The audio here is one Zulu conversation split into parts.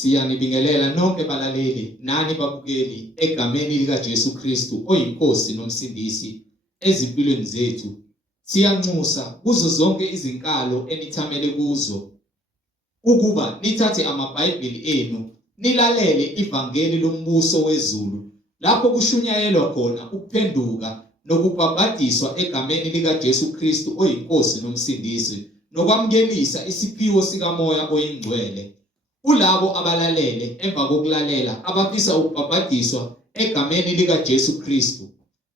Siyanibingelela nonke balaleli nani babukeli egameni lika Jesu Kristu oyinkosi nomsindisi ezimpilweni zethu. Siyanxusa kuzo zonke izinkalo enithamele kuzo ukuba nithathe amabhayibheli enu nilalele ivangeli lombuso wezulu lapho kushunyayelwa khona ukuphenduka nokubhabhadiswa egameni lika Jesu Kristu oyinkosi nomsindisi nokwamukelisa isiphiwo sikamoya oyingcwele. Kulabo abalalele emva kokulalela abafisa ukubhabhadiswa egameni lika Jesu Kristu,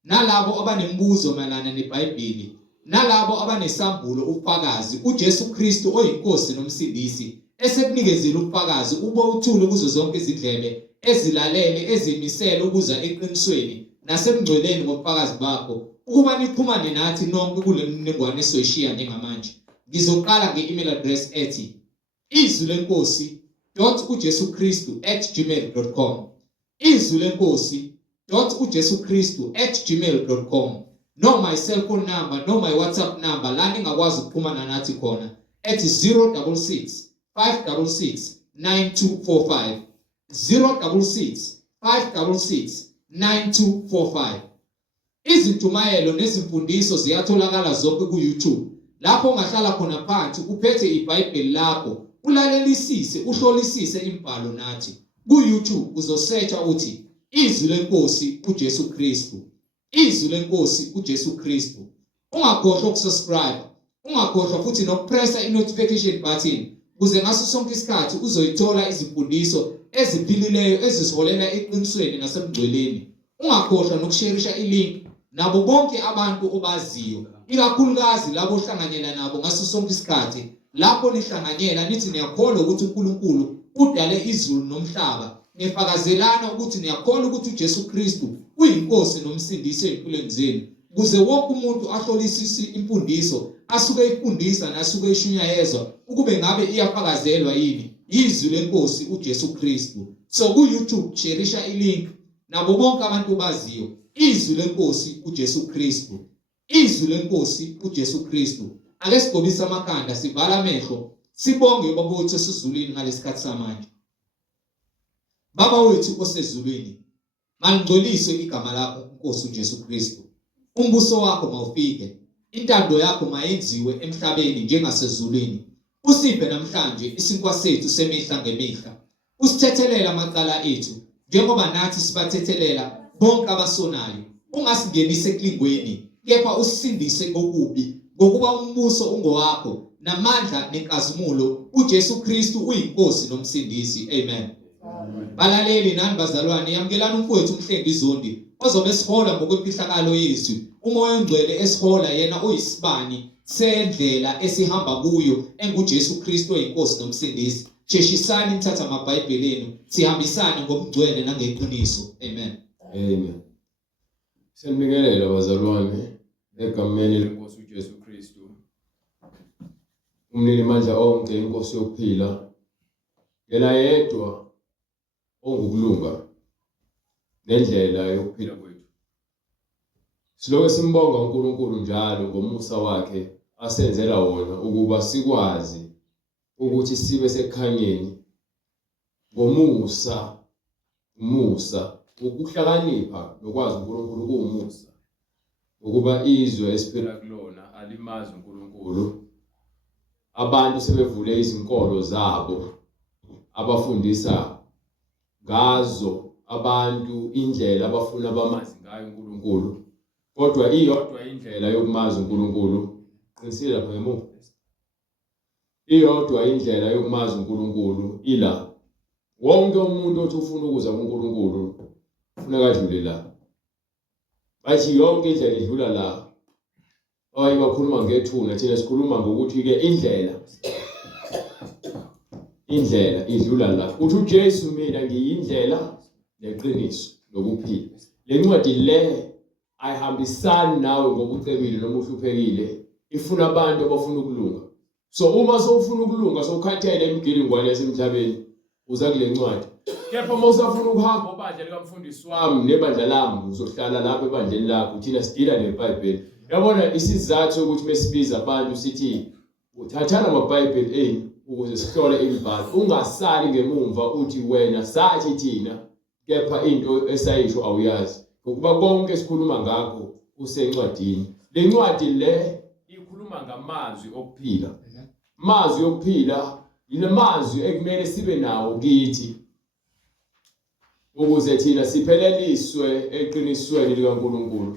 nalabo abanembuzo mayelana neBhayibheli, nalabo abanesambulo ufakazi uJesu Kristu oyinkosi nomsindisi esekunikezile ubufakazi ubuthule kuzo zonke izindlebe ezilalele ezimisele ukuza eqinisweni nasemngcweleni ngobufakazi bakho ukuba niqhumane nathi nonke kule mininingwane esoyishiya njengamanje. Ngizoqala nge-email address ethi izwilenkosi.ujesukristu@gmail.com izwilenkosi.ujesukristu@gmail.com no my cell phone number no my WhatsApp number la ningakwazi ukuxhumana nathi khona ethi 066 566 9245 066 566 9245. Izintumayelo nezimfundiso ziyatholakala zonke ku-YouTube lapho ungahlala khona phansi uphethe iBhayibheli lakho ulalelisise uhlolisise imbhalo nathi. Ku-YouTube uzosearcha uthi izwi lenkosi uJesu Kristu, izwi lenkosi uJesu Kristu. Ungakhohlwa ukusubscribe, ungakhohlwa futhi nokupressa i-notification button ukuze ngaso sonke isikhathi uzoyithola izimfundiso eziphilileyo ezisiholela eqinisweni nasemngcweleni. Ungakhohlwa nokusharisha ilink nabo bonke abantu obaziyo, ikakhulukazi labo ohlanganyela nabo ngaso sonke isikhathi. Lapho nihlanganyela nithi niyakholwa ukuthi uNkulunkulu udale izulu nomhlaba, nifakazelana ukuthi niyakholwa ukuthi uJesu Kristu uyinkosi nomsindisi empilweni zenu, ukuze wonke umuntu ahlolisise imfundiso asuke ifundisa nasuke ishunyayezwa ukube ngabe iyafakazelwa yini izwi lenkosi uJesu Kristu. So ku-YouTube sharisha ilink nabo bonke abantu baziyo izwi lenkosi uJesu Kristu, izwi lenkosi uJesu Kristu. Ake sigobise amakhanda, sivala amehlo, sibonge ubaba wethu esezulwini ngalesikhathi samanje. Baba wethu osezulwini, malingcoliswe igama lakho Nkosi uJesu Kristu. Umbuso wakho mawufike, intando yakho mayenziwe emhlabeni njengasezulwini. Usiphe namhlanje isinkwa sethu semihla ngemihla. Usithethelele amacala ethu njengoba nathi sibathethelela bonke abasonayo. Ungasingenise eklingweni, kepha usindise kokubi, ngokuba umbuso ungowakho namandla nenkazimulo uJesu Kristu uyinkosi nomsindisi. Amen. Balaleli nani bazalwane, yamkelana umfowethu uMhlengi Zondi ozobe sihola ngokwemfihlakalo yethu. Umoya ongcwele esihola yena oyisibani sendlela esihamba kuyo enguJesu Kristu oyinkosi nomsindisi. Sheshisani nithatha amabhayibheli enu sihambisane ngobungcwele nangeqiniso. Amen. Amen. Siyabingelela bazalwane egameni lenkosi uJesu Kristu, umnini mandla onke, inkosi yokuphila, yena yedwa ongukulunga nendlela yokuphila kwethu. Siloke simbonga uNkulunkulu njalo ngomusa wakhe asenzela wona ukuba sikwazi ukuthi sibe sekukhanyeni ngomusa, umusa, ukuhlakanipha nokwazi uNkulunkulu kuwumusa, ukuba izwe esiphila kulona alimazi uNkulunkulu. Abantu sebevule izinkolo zabo abafundisa ngazo abantu indlela abafuna bamazi ngayo uNkulunkulu, kodwa iyodwa indlela yokumazi uNkulunkulu. Qinisile lapha ngemuva. Iyodwa indlela yokumazi uNkulunkulu ila wonke umuntu othi ufuna ukuza kuNkulunkulu ufuna kadlule la. Bathi yonke indlela idlula la. Oyi bakhuluma ngethuna, thina sikhuluma ngokuthi ke indlela idlula la. Uthi uJesu mina ngiyindlela neqiniso nokuphila. Le ncwadi le ayihambisani nawe ngobucebile noma uhluphekile, ifuna abantu abafuna ukulunga. So uma sowufuna ukulunga sowukhathele emgilingwane yasemhlabeni uza kule ncwadi. Kepha uma usafuna ukuhamba obandla likamfundisi wami nebandla lami uzohlala lapha ebandleni lakho, thina sidila neBhayibheli. Yabona isizathu ukuthi mesibiza abantu sithi uthathana amaBhayibheli enu ukuze sihlole imibhalo. Ungasali ngemumva uthi wena sathi thina kepha into esayisho awuyazi. Ngokuba konke esikhuluma ngakho kusencwadini. Le ncwadi le ikhuluma ngamazwi okuphila. Mazwi okuphila yile mazwi ekumele sibe nawo kithi ukuze thina sipheleliswe eqinisweni likaNkulunkulu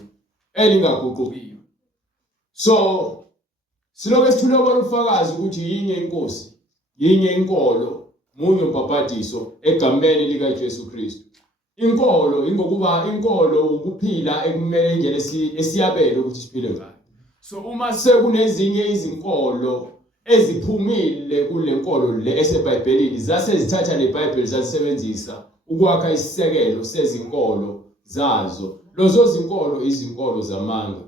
elingaguqukiyo. So siloke sithule ubufakazi ukuthi yinye inkosi, yinye inkolo, munye ubhabhadiso egameni lika Jesu Kristu. Inkolo ingokuba inkolo ukuphila ekumele indlela esiyabele ukuthi siphile ngayo. So uma sekunezinye izinkolo eziphumile kule nkolo le eseBhayibhelini zase zithatha leBhayibheli zalisebenzisa ukwakha isisekelo sezinkolo zazo. Lozo zinkolo izinkolo zamanga.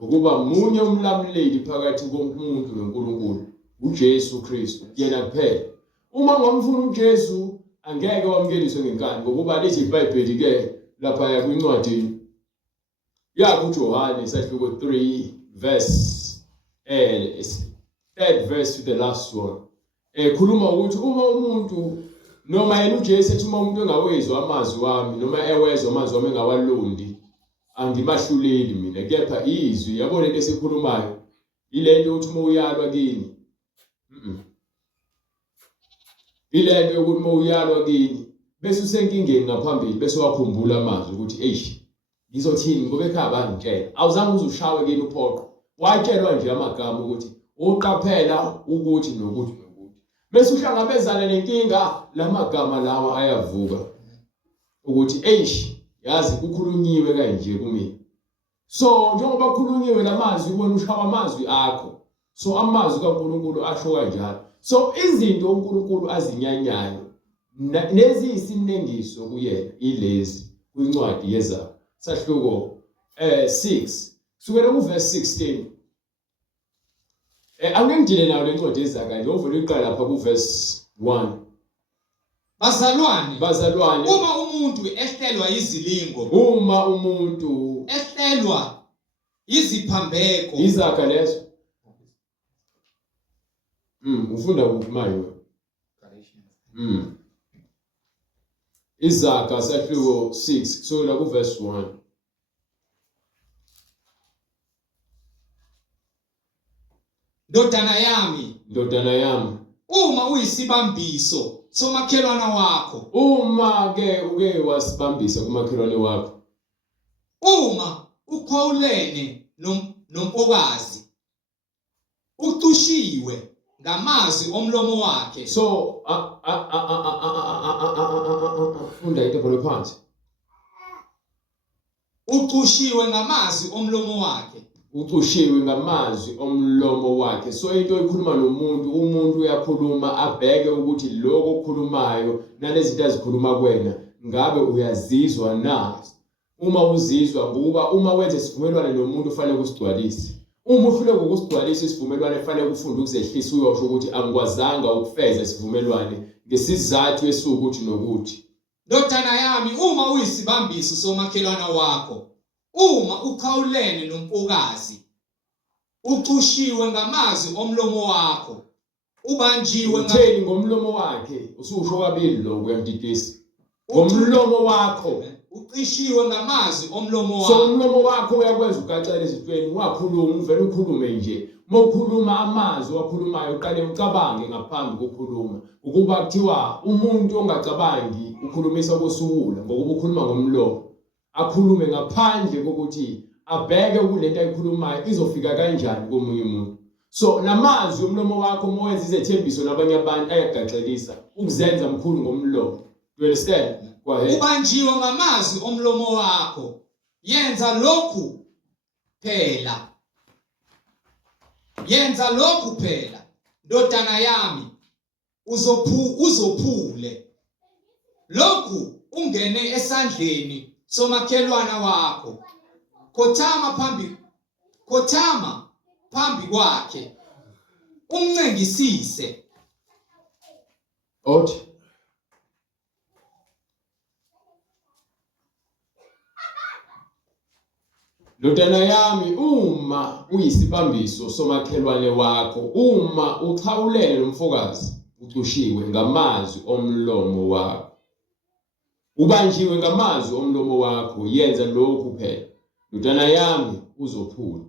Ukuba munye umlamuleli phakathi komuntu noNkulunkulu uJesu Kristu yena kuphela. Uma ngomfuna uJesu angeke wamkeliswe ngenkani ngokuba lithi iBhayibheli ke lapha kwincwadi yakho uJohane sahluko 3 verse 3rd verse to the last one. Khuluma ukuthi uma umuntu noma yena uJesu ethi uma umuntu engawezwa amazwi wami noma ewezwa amazwi wami engawalondi angimahluleli mina kepha izwi yabona into esikhulumayo ilento ukuthi uma uyalwa kini ilento ukuthi uma uyalwa kini bese usenkingeni ngaphambili bese wakhumbula amazwi ukuthi eish ngizothini ngoba ekhaya bangitshela awuzange uzushawe kini uphoqo watshelwa nje amagama ukuthi uqaphela ukuthi nokuthi bese uhlangabezana nenkinga lamagama lawa ayavuka ukuthi eish yazi kukhulunyiwe kanje kumina. So njengoba kukhulunyiwe lamazwi wena ushawa amazwi akho. So amazwi kaNkulunkulu asho kanjalo. So izinto uNkulunkulu azinyanyayo neziyisinengiso kuyena ilezi kwincwadi yeZaga sahluko 6 kusukela kuverse 16. Angengidile nayo lencwadi yeZaga ngovula iqala lapha kuverse 1. Bazalwane uma umuntu ehlelwa izilingo, uma umuntu ehlelwa iziphambeko, iZaga lezo ufunda ukumayo iZaga sahluko 6 kusukela kuverse 1. Ndodana yami uma uyisibambiso somakhelwana wakho, uma ke uke wasibambisa kumakhelwane wakho, uma ukhawulene nompokazi ucushiwe ngamazwi omlomo wakhe. So funda into phansi. Ucushiwe ngamazwi omlomo wakhe. Ucushiwe ngamazwi omlomo wakhe. So into ikhuluma nomuntu, umuntu uyakhuluma abheke ukuthi lokho okukhulumayo nalezinto azikhuluma kuwena ngabe uyazizwa na. Uma uzizwa ngoba uma wenze isivumelwano nomuntu ufanele usigcwalise. Uma ufuna ukusigcwalisa isivumelwano kufanele ufunde ukuzehlisa uyosho ukuthi angikwazanga ukufeza isivumelwano ngesizathu esukuthi nokuthi. Ndodana yami uma uyisibambiso somakhelwana wakho, uma ukhawulene nompokazi ucushiwe ngamazwi omlomo wakho, ubanjiwe ngatheni ngomlomo wakhe ususho kabili lo kuyamdidisa ngomlomo wakho ucishiwe ngamazwi omlomo wakho. So umlomo wakho uyakwenza ugacela ezintweni wakhuluma uvela ukhulume nje. Mokhuluma amazwi wakhulumayo uqale ucabange ngaphambi kokukhuluma. Ukuba kuthiwa umuntu ongacabangi ukhulumisa kosuwula ngokuba ukhuluma ngomlomo. Akhulume ngaphandle kokuthi abheke kulento ayikhulumayo izofika kanjani komunye umuntu. So namazwi omlomo wakho moyenza izethembiso nabanye abantu ayagaxelisa ukuzenza mkhulu ngomlomo. You understand? Ubanjiwe ngamazwi omlomo wakho. Yenza lokhu phela. Yenza lokhu phela. Ndodana yami uzophule. Lokhu ungene esandleni somakhelwana wakho. Khothama phambi kwakhe. Umncengisise. Othi Ndodana yami, uma uyisibambiso somakhelwane wakho, uma uxhawulene nomfokazi, ucushiwe ngamazwi omlomo wakho. Ubanjiwe ngamazwi omlomo wakho, yenza lokhu phela. Ndodana yami, uzophula.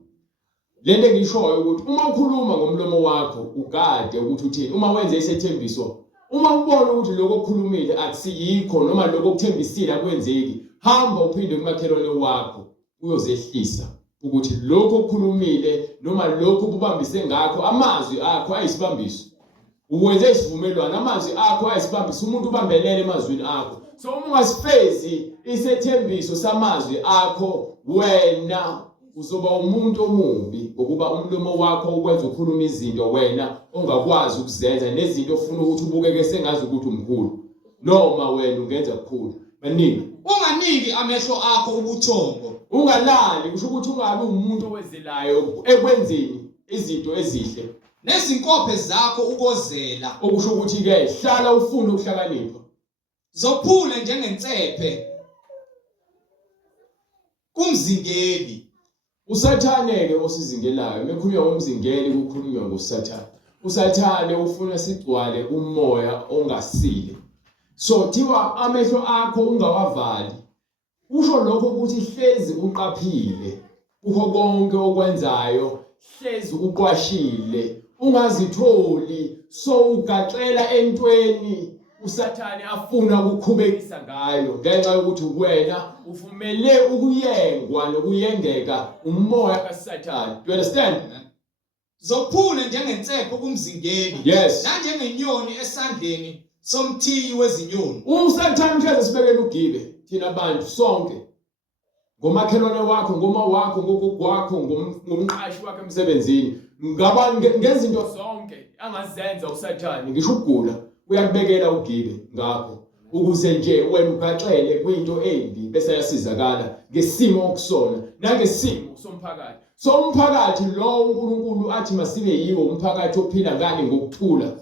Lento engishoyo ukuthi uma ukhuluma ngomlomo wakho, ugade ukuthi uthini. Uma wenze isethembiso, uma ubona ukuthi lokho okukhulumile akusiyikho noma lokho okuthembisile akwenzeki, hamba uphinde kumakhelwane wakho uyozehlisa ukuthi lokho okukhulumile noma lokho ubambise ngakho amazwi akho ayisibambiso. Uwenze isivumelwano, amazwi akho ayisibambiso, umuntu ubambelele emazwini akho. So uma ungasifezi isethembiso samazwi akho, wena uzoba umuntu omubi ngokuba umlomo wakho ukwenza ukhuluma izinto wena ongakwazi ukuzenza, nezinto ofuna ukuthi ubukeke sengazi ukuthi umkhulu noma wena ungenza kukhulu. Baningi unganiki amehlo akho ubuthongo, ungalali kusho ukuthi ungabi umuntu owezelayo ekwenzeni izinto ezihle, nezinkophe zakho ukozela, okusho ukuthi ke hlala ufune ukuhlakanipha. zophule njengensephe kumzingeli. Usathane ke osizingelayo, mekhulunywa ngomzingeli kukhulunywa ngosathane. Usathane ufuna sigcwale umoya ongasile. So thiwa amehlo akho ungawavali. Usho lokho ukuthi hlezi uqaphile ukho konke okwenzayo, hlezi uqwashile, ungazitholi so ugaxela entweni usathane afuna ukukhubekisa ngayo ngenxa yokuthi wena uvumele ukuyengwa nokuyengeka umoya kaSathane. Do you understand? Zophule njengensephe kumzingeli, Yes. nanjengenyoni esandleni somthiyi wezinyoni. USathane uhleze sibekela ugibe thina abantu sonke, ngomakhelwane wakho, ngoma wakho, ngogogo wakho, ngomqashi wakho emsebenzini, ngezinto zonke angazenza uSathane. Ngisho ukugula uyakubekela ugibe ngakho ukuze nje wena ugaxele kwinto embi bese yasizakala ngesimo okusona nangesimo somphakathi. So umphakathi lo uNkulunkulu athi masibe yiwo umphakathi ophila ngani ngokuthula.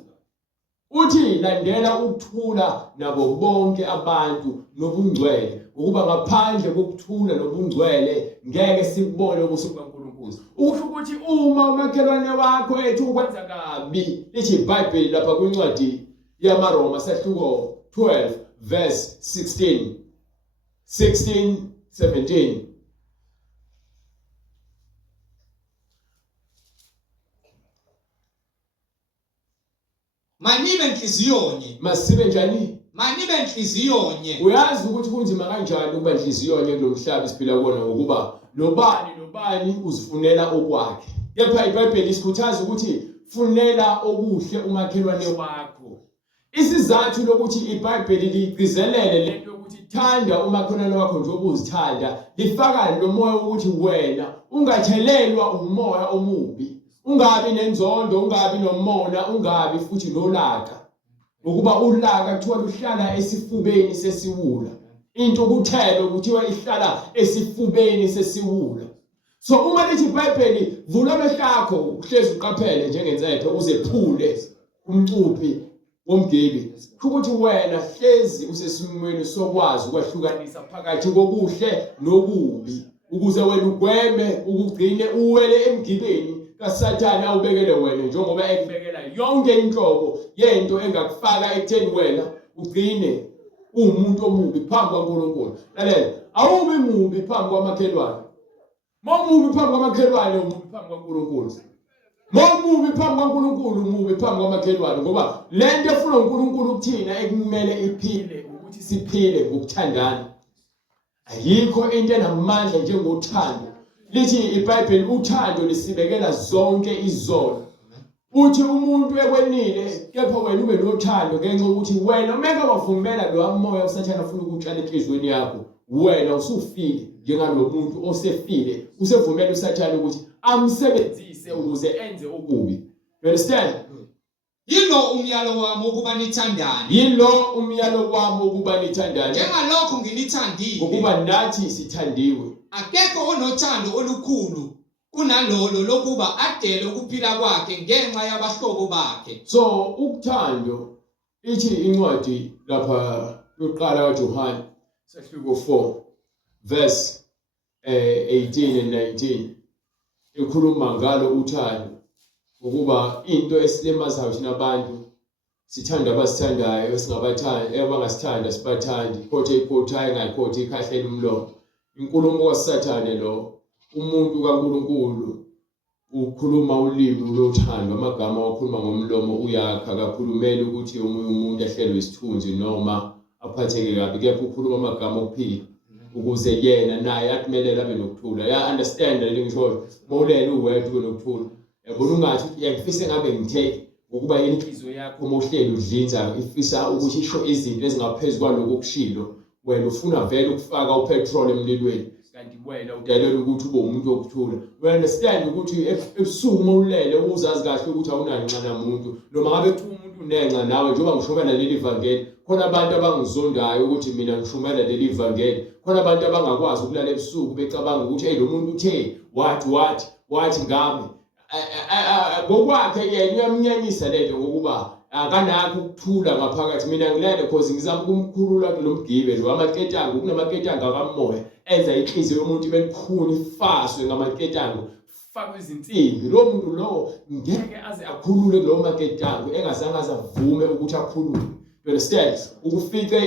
Uthi landela ukuthula nabo bonke abantu nobungcwele, ukuba ngaphandle kokuthula nobungcwele ngeke sikubone ubusuku kaNkulunkulu. Usho ukuthi uma umakhelwane wakho ethi ukwenza kabi, lithi iBhayibheli lapha kwincwadi yamaRoma sahluko 12 verse 17. Manibe enhliziyonye, Masibe njani? manibe enhliziyonye. Uyazi ukuthi kunzima kanjani ukuba inhliziyonye kulomhlaba siphila kuona ngokuba nobani uzifunela okwakhe. Kepha iBhayibheli isikhuthaza ukuthi funela okuhle umakhelwane wakho. Isizathu lokuthi iBhayibheli ligcizelele lento yokuthi thanda umakhelwane wakho njengoba uzithanda, lifaka nomoya ukuthi wena ungathelelwa umoya omubi, ungabi nenzondo, ungabi nomona, ungabi futhi nolaka. Ukuba ulaka kuthiwa luhlala esifubeni sesiwula, into kuthelo kuthiwa ihlala esifubeni sesiwula. So uma lithi iBhayibheli vula amehlo akho uhlezi uqaphele njengensephe uzephule umcuphi womgibi, ukuthi wena hlezi usesimweni sokwazi ukwahlukanisa phakathi kokuhle nokubi, ukuze wena ugweme ukugcine uwele emgibeni kaSathane awubekele wena, njengoba ekubekela yonke inhlobo yento engakufaka ekutheni wena ugcine umuntu omubi phambi kaNkulunkulu. Lalela, awubi mubi phambi kwamakhelwane. Momubi phambi kwamakhelwane, umubi phambi kaNkulunkulu. Momubi phambi kaNkulunkulu, umubi phambi kwamakhelwane, ngoba lento efuna uNkulunkulu ukuthina ekumele iphile ukuthi siphile ngokuthandana. Ayikho into enamandla njengothando. Lithi iBhayibheli uthando lisibekela zonke izono. Uthi umuntu ekwenile kepha wena ube nothando ngenxa ukuthi wena meke wavumela lo moya uSathane afuna ukutshala enhlizweni yakho, wena usufile njengalomuntu osefile, usevumela uSathane ukuthi amsebenzise ukuze enze okubi. You understand? Yilo umyalo wami ukuba nithandane. Yilo umyalo wami ukuba nithandane. Njengalokho nginithandile. Ukuba nathi sithandiwe. Akekho onothando olukhulu kunalolo lokuba adele ukuphila kwakhe ngenxa yabahlobo bakhe. So ukuthando ithi incwadi lapha yokuqala kaJohane sahluko 4 verse 18 and 19 ekhuluma ngalo uthando ukuba into esilimazayo thina abantu sithanda abasithandayo singabathandi abangasithanda sibathandi khothe ikhotha engayikhotha ikhahlela umlomo inkulumo kaSathane lo umuntu kaNkulunkulu ukhuluma ulimi lothando amagama awakhuluma ngomlomo uyakha kakhulumela ukuthi omunye umuntu ehlelwe isithunzi noma aphatheke kabi kepha ukhuluma amagama okuphila ukuze yena naye athumelele abe nokuthula ya understand le ngisho mawulele uwedwa ube nokuthula yabona ungathi ngifise ngabe ngithe ukuba inhliziyo yakho mohlelo udlinza ifisa ukuthi isho izinto ezingaphezulu kwaloko okushilo wena ufuna vele ukufaka upetrol emlilweni kanti wena udalela ukuthi ube umuntu wokuthula we understand ukuthi ebusuku mawulele uzazi kahle ukuthi awunanqana umuntu noma ngabe kuthiwa umuntu unenqa nawe njengoba ngishomela leli vangeli khona abantu abangizondayo ukuthi mina ngishomela leli vangeli khona abantu abangakwazi ukulala ebusuku becabanga ukuthi hey lo muntu uthe wathi ngami ngokwakhe yena uyamnyanyisa lento ngokuba akanakho ukuthula ngaphakathi mina ngilele because ngizama ukumkhulula lo mgibe lo amaketanga kunamaketanga kamoya enza inhliziyo yomuntu ibekhulu ifaswe ngamaketanga fakwe izinsimbi lo muntu lo ngeke aze akhulule lo maketanga engazange azavume ukuthi akhulule you understand ukufike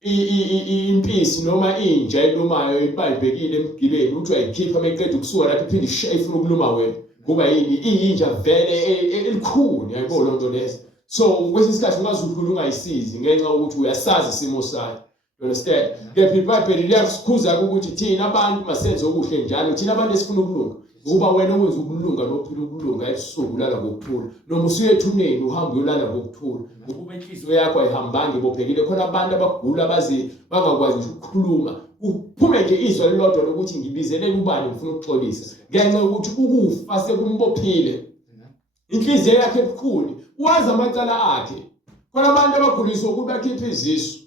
impisi noma inja elumayo ibayibhekile emgibeni uthi uyayikhipha meqeda ukusuka lapho iphinde ifuna ukuluma wena kuba yini inja vele elikhulu yayibona lonto lezo so kwesisikhathi ungazukhulu ungayisizi ngenxa ukuthi uyasazi isimo sayo you understand kepha iBhayibheli liyasikhuza ukuthi thina abantu masenze okuhle njalo thina abantu esifuna ukulunga ngoba wena wenza ukulunga nophila ukulunga ebusuku lala ngokuthula noma usuye ethuneni uhamba uyolala ngokuthula ngoba inhliziyo yakho ayihambangi ibophekile khona abantu abagula bazi bangakwazi nje ukukhuluma uphume nje izwi lelodwa lokuthi ngibizelele ubani ngifuna ukuxolisa ngenxa yokuthi ukufa sekumbophile inhliziyo yakhe ebukhulu wazi amacala akhe khona abantu abaguliswa ukuthi bakhiphe izisu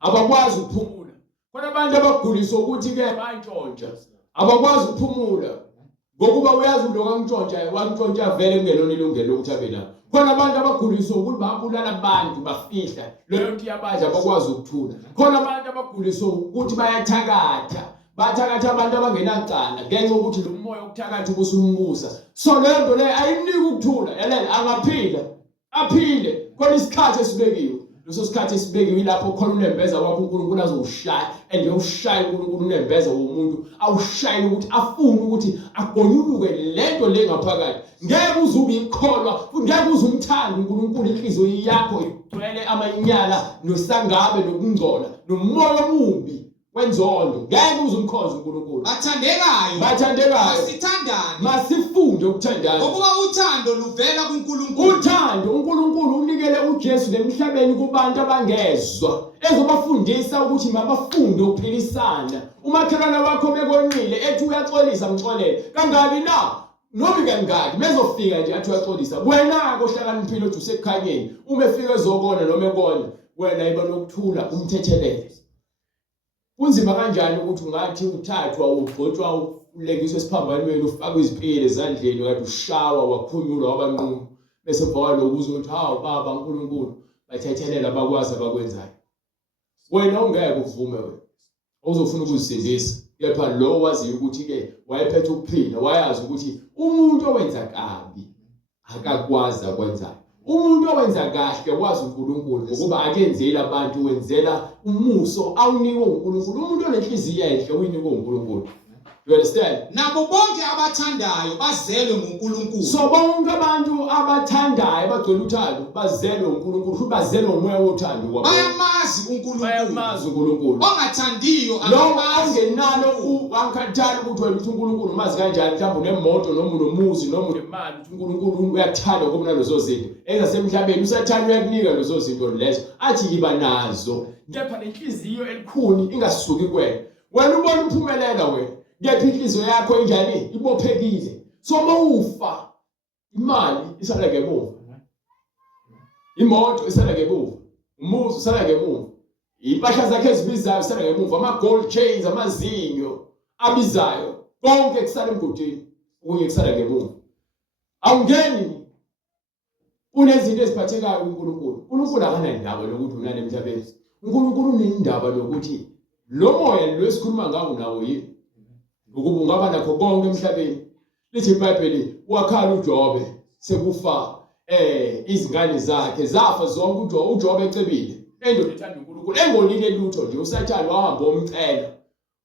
abakwazi ukuphumula khona abantu abaguliswa ukuthi ke bayintshontsha abakwazi ukuphumula ngokuba uyazi into kaMntshontsha waMntshontsha vele kungelona ilungelo lokuthi abe nalo khona abantu abaguliswa ukuthi babulala abantu bafihla leyo nto yabaja abakwazi ukuthula khona abantu abaguliswa ukuthi bayathakatha bathakatha abantu abangenacala ngenxa ukuthi lo moya wokuthakatha ubusumbusa so leyo nto leyo ayiniki ukuthula yalela angaphila aphile khona isikhathi esibekiwe leso sikhathi esibekiwe lapho khona unembeza wakho uNkulunkulu azowushaya and uyawushaya uNkulunkulu unembeza womuntu awushaya ukuthi afune ukuthi agonyuluke lento le ngaphakathi ngeke uzuba ikholwa ngeke uzumthanda uNkulunkulu inhliziyo yakho igcwele amanyala nosangabe nokungcola nomoya omubi wenzondo ngeke uzumkhonza uNkulunkulu bathandekayo sithandane masifunde ukuthandana ngokuba uthando luvela kuNkulunkulu uthando uNkulunkulu unikele uJesu emhlabeni kubantu abangezwa ezobafundisa ukuthi mabafunde ukuphilisana umakhelwane wakho bekonile ethi uyaxolisa mxolele kangabi na noma kangaki bezofika nje athi uyaxolisa wena kohlakaniphile uthi usekukhanyeni uma efika ezokona noma ekona wena iba nokuthula umthethelele kunzima kanjani ukuthi ungathi uthathwa ugxotshwa ulengiswe esiphambanweni ufakwe iziphiyo ezandleni kade ushawa wakhunyulwa wabanqunu bese bhawalo ukuzothi hawu baba uNkulunkulu bathethelela bakwazi abakwenzayo wena ungeke uvume wena uzofuna ukuzisindisa kepha lo wazi ukuthi ke wayephethe ukuphila wayazi ukuthi umuntu owenza kabi akakwazi akwenzayo umuntu owenza kahle wazi uNkulunkulu ngokuba akenzeli abantu wenzela umuso awunikwe uNkulunkulu umuntu onenhliziyo enhle uyinikwe uNkulunkulu you understand nabo bonke abathandayo bazelwe nguNkulunkulu so bonke abantu abathandayo bagcwele uthando bazelwe uNkulunkulu futhi bazelwe umoya wothando kwabo bayamazi uNkulunkulu ongathandiyo lo angenalo angakhathali ukuthi wena uthi uNkulunkulu umazi kanjani mhlawumbe unemoto noma unomuzi noma unemali uthi uNkulunkulu uyathanda ukubona lezo zinto engasemhlabeni usathanda uyakunika lezo zinto lezo athi yiba nazo kepha lenhliziyo elikhuni ingasuki kuwena wena ubona uphumelela wena kepha inhliziyo yakho injani ibophekile so mawufa imali isala ngemuva imoto isala ngemuva umuzi usala ngemuva impahla zakhe ezibizayo isala ngemuva ama gold chains amazinyo abizayo konke kusala emgodini okunye kusala ngemuva awungeni unezinto eziphathekayo uNkulunkulu akana indaba lokuthi unane emhlabeni uNkulunkulu unendaba lokuthi lo moya lo esikhuluma ngawo nawo yini ukuba ungaba nakho konke emhlabeni. Lithi iBhayibheli wakhala uJobe sekufa izingane zakhe zafa zonke uJobe ecebile endoda ethanda uNkulunkulu engolile lutho nje uSathane wahamba omcela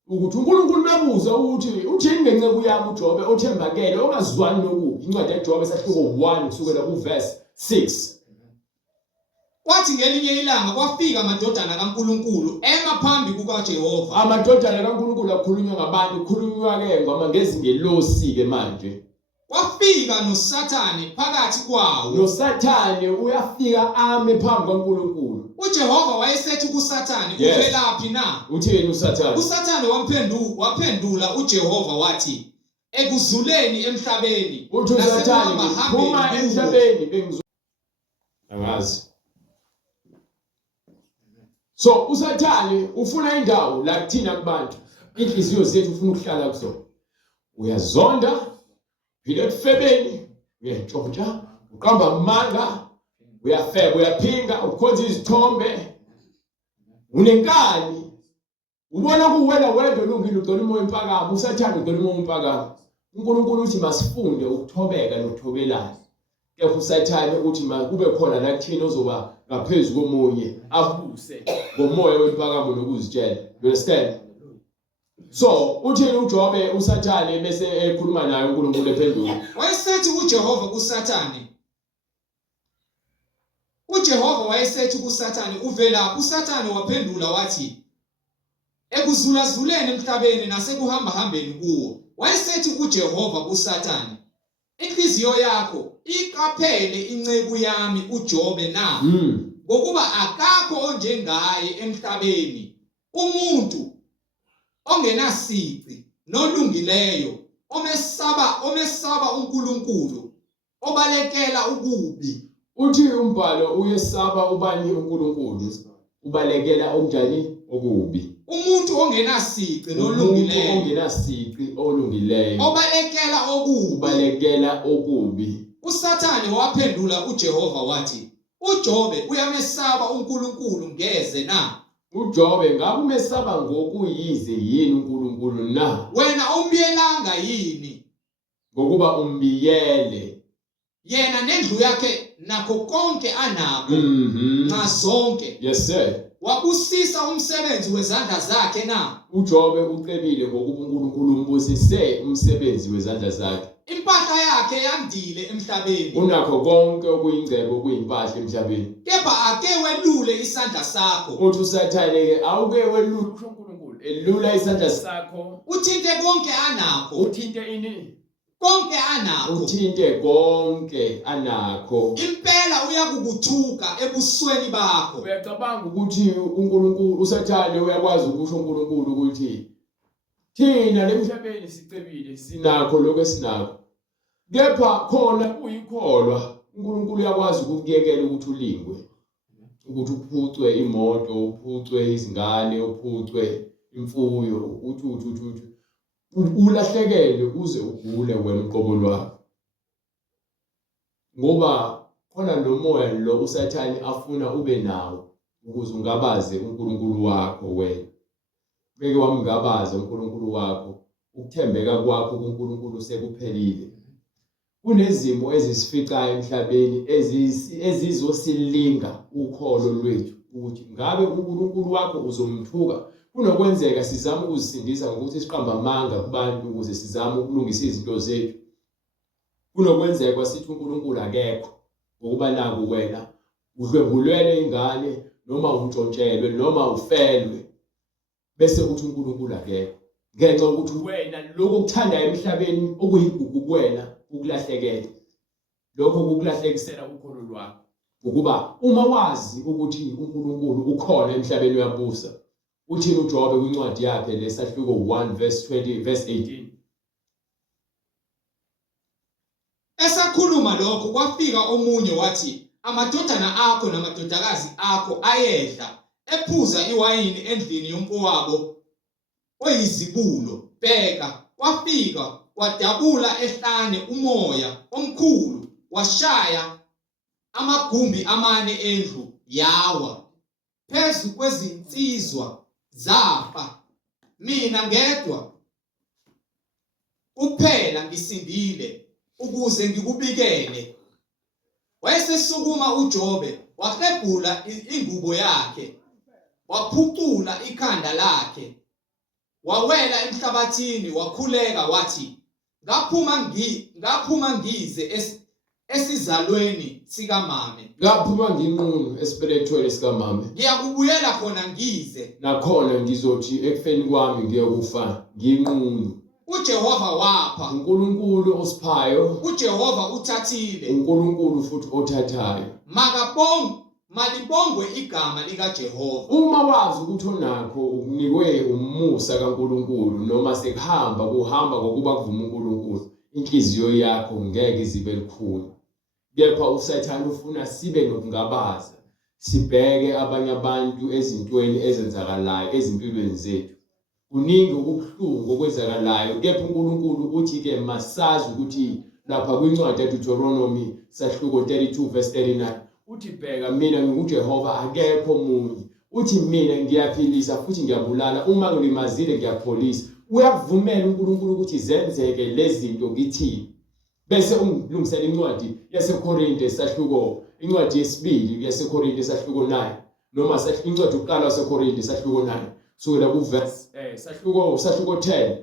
ukuthi uNkulunkulu mebuza ukuthi uthini ngenceku yami uJobe othembakele ongazwani nokubi. Incwadi kaJobe sahluko 1 kusukela kuverse 6. Kwathi ngelinye ilanga kwafika amadodana kaNkulunkulu ema phambi kukaJehova. Amadodana kaNkulunkulu akhulunywa ngabantu, khulunywa-ke ngezingelosi-ke manje. Kwafika noSathane phakathi kwawo. NoSathane uyafika ame phambi kaNkulunkulu. uJehova wayesethi kuSathane, uvelaphi na? Uthini uSathane? uSathane waphendula uJehova wathi, ekuzuleni emhlabeni uthi uSathane phuma emhlabeni bengizwa angazi. So uSathane ufuna indawo la kuthina kubantu inhliziyo zethu ufuna ukuhlala kusona. Uyazonda phila efebeni, uyantshontsha, uqamba amanga, uyafeba, uyaphinga, ukhonza izithombe, unenkani. Ubona kuwena wedwa ulungile ugcona umoya impakamo, uSathane ugcona umoya impakamo. uNkulunkulu uthi masifunde ukuthobeka nokuthobelana. Kepha uSathane uthi kube khona la kuthina ozoba ngaphezulu komunye abuse ngomoya wempakamo nokuzitshela. You understand? So uthini uJobe uSathane bese ekhuluma naye uNkulunkulu ephendula. Wayesethi uJehova kuSathane, uJehova wayesethi kuSathane, uvelaphi? uSathane waphendula wathi, ekuzulazuleni emhlabeni nasekuhambahambeni kuwo. Wayesethi uJehova kuSathane, inhliziyo yakho iqaphele inceku yami uJobe na? Ngokuba akakho onjengaye emhlabeni, umuntu ongenasici nolungileyo, omesaba uNkulunkulu, obalekela ukubi. Uthi umbhalo uyesaba ubani uNkulunkulu, ubalekela okunjani okubi. Umuntu ongenasici nolungileyo, ongenasici olungileyo, obalekela okubi, ubalekela okubi. uSathane waphendula uJehova wathi, uJobe uyamesaba uNkulunkulu ngeze na? uJobe ngabe umesaba ngokuyize yini uNkulunkulu na? Wena umbiyelanga yini? Ngokuba umbiyele yena nendlu yakhe nakho konke anakho zonke. Yes sir. Wabusisa umsebenzi wezandla zakhe na? uJobe ucebile ngokuba uNkulunkulu umbusise umsebenzi wezandla zakhe. Impahla yakhe yandile emhlabeni, unakho konke okuyingcebo okuyimpahla emhlabeni. Kepha ake welule isandla sakho. Uthi uSathane-ke awuke welule uNkulunkulu elula isandla sakho, uthinte konke anakho. uthinte ini? Konke anakho. Uthinte konke anakho. Impela uyakukuthuka ebusweni bakho. Uyacabanga ukuthi uNkulunkulu uSathane uyakwazi ukusho uNkulunkulu ukuthi thina lemhlabeni sicebile sinakho lokho esinakho. Kepha khona kuyikholwa uNkulunkulu uyakwazi ukukuyekela ukuthi ulingwe, ukuthi uphucwe imoto, uphucwe izingane, uphucwe imfuyo, uthi ulahlekelwe uze ugule wena uqobo lwakho. Ngoba khona lo moya lo uSathane afuna ube nawo ukuze ungabaze uNkulunkulu wakho wena. Beke wamngabaza uNkulunkulu wakho, ukuthembeka kwakho kuNkulunkulu sekuphelile. Kunezimo ezisificayo emhlabeni ezizosilinga ukholo lwethu ukuthi ngabe uNkulunkulu wakho uzomthuka. Kunokwenzeka sizama ukuzisindisa ngokuthi siqamba amanga kubantu ukuze sizame ukulungisa izinto zethu. Kunokwenzeka sithi uNkulunkulu akekho ngokuba naku wena udlwengulwele ingane noma untshontshelwe noma ufelwe, bese uthi uNkulunkulu akekho ngenxa yokuthi wena lokho ukuthandayo emhlabeni okuyigugu kuwena ukulahlekela. Lokho kukulahlekisela ukholo lwakho. Ukuba uma wazi ukuthi uNkulunkulu ukhona emhlabeni uyabusa. Uthini uJobe kwincwadi yakhe lesahluko 1 verse 20 verse 18. Esakhuluma lokho kwafika omunye wathi, amadodana akho namadodakazi akho ayedla ephuza iwayini endlini yomfowabo oyizibulo. Bheka, kwafika kwadabula ehlane umoya omkhulu, washaya amagumbi amane endlu yawa phezu kwezinsizwa zafa, mina ngedwa kuphela ngisindile ukuze ngikubikele. Wayesesukuma uJobe, wahebhula ingubo yakhe, waphucula ikhanda lakhe, wawela emhlabathini, wakhuleka wathi, ngaphuma ngize esizalweni sikamame, ngaphuma nginqunu esibelethweni sikamama, ngiyakubuyela khona ngize. nakhona ngizothi ekufeni kwami ngiyokufa nginqunu. uJehova wapha, uNkulunkulu osiphayo, uJehova uthathile, uNkulunkulu futhi othathayo. malibongwe igama likaJehova. Uma wazi ukuthi onakho ukunikwe umusa kaNkulunkulu noma sekuhamba ngokuba kuvuma uNkulunkulu, inhliziyo yakho ngeke izibe likhulu. Kepha uSathane ufuna sibe nokungabaza, sibheke abanye abantu ezintweni ezenzakalayo ezimpilweni zethu. Kuningi okubuhlungu okwenzakalayo, kepha uNkulunkulu uthi-ke masazi ukuthi lapha kwincwadi yaDeuteronomy sahluko 32 verse 39 uthi bheka mina nginguJehova akekho munye. Uthi mina ngiyaphilisa futhi ngiyabulala, uma ngilimazile ngiyapholisa. Uyakuvumela uNkulunkulu ukuthi zenzeke lezi zinto kithini. Bese ungilungisela incwadi yaseKorinte sahluko, incwadi yesibili yaseKorinte sahluko 9 noma incwadi yokuqala yaseKorinte sahluko 9 kusukela kuverse sahluko 10.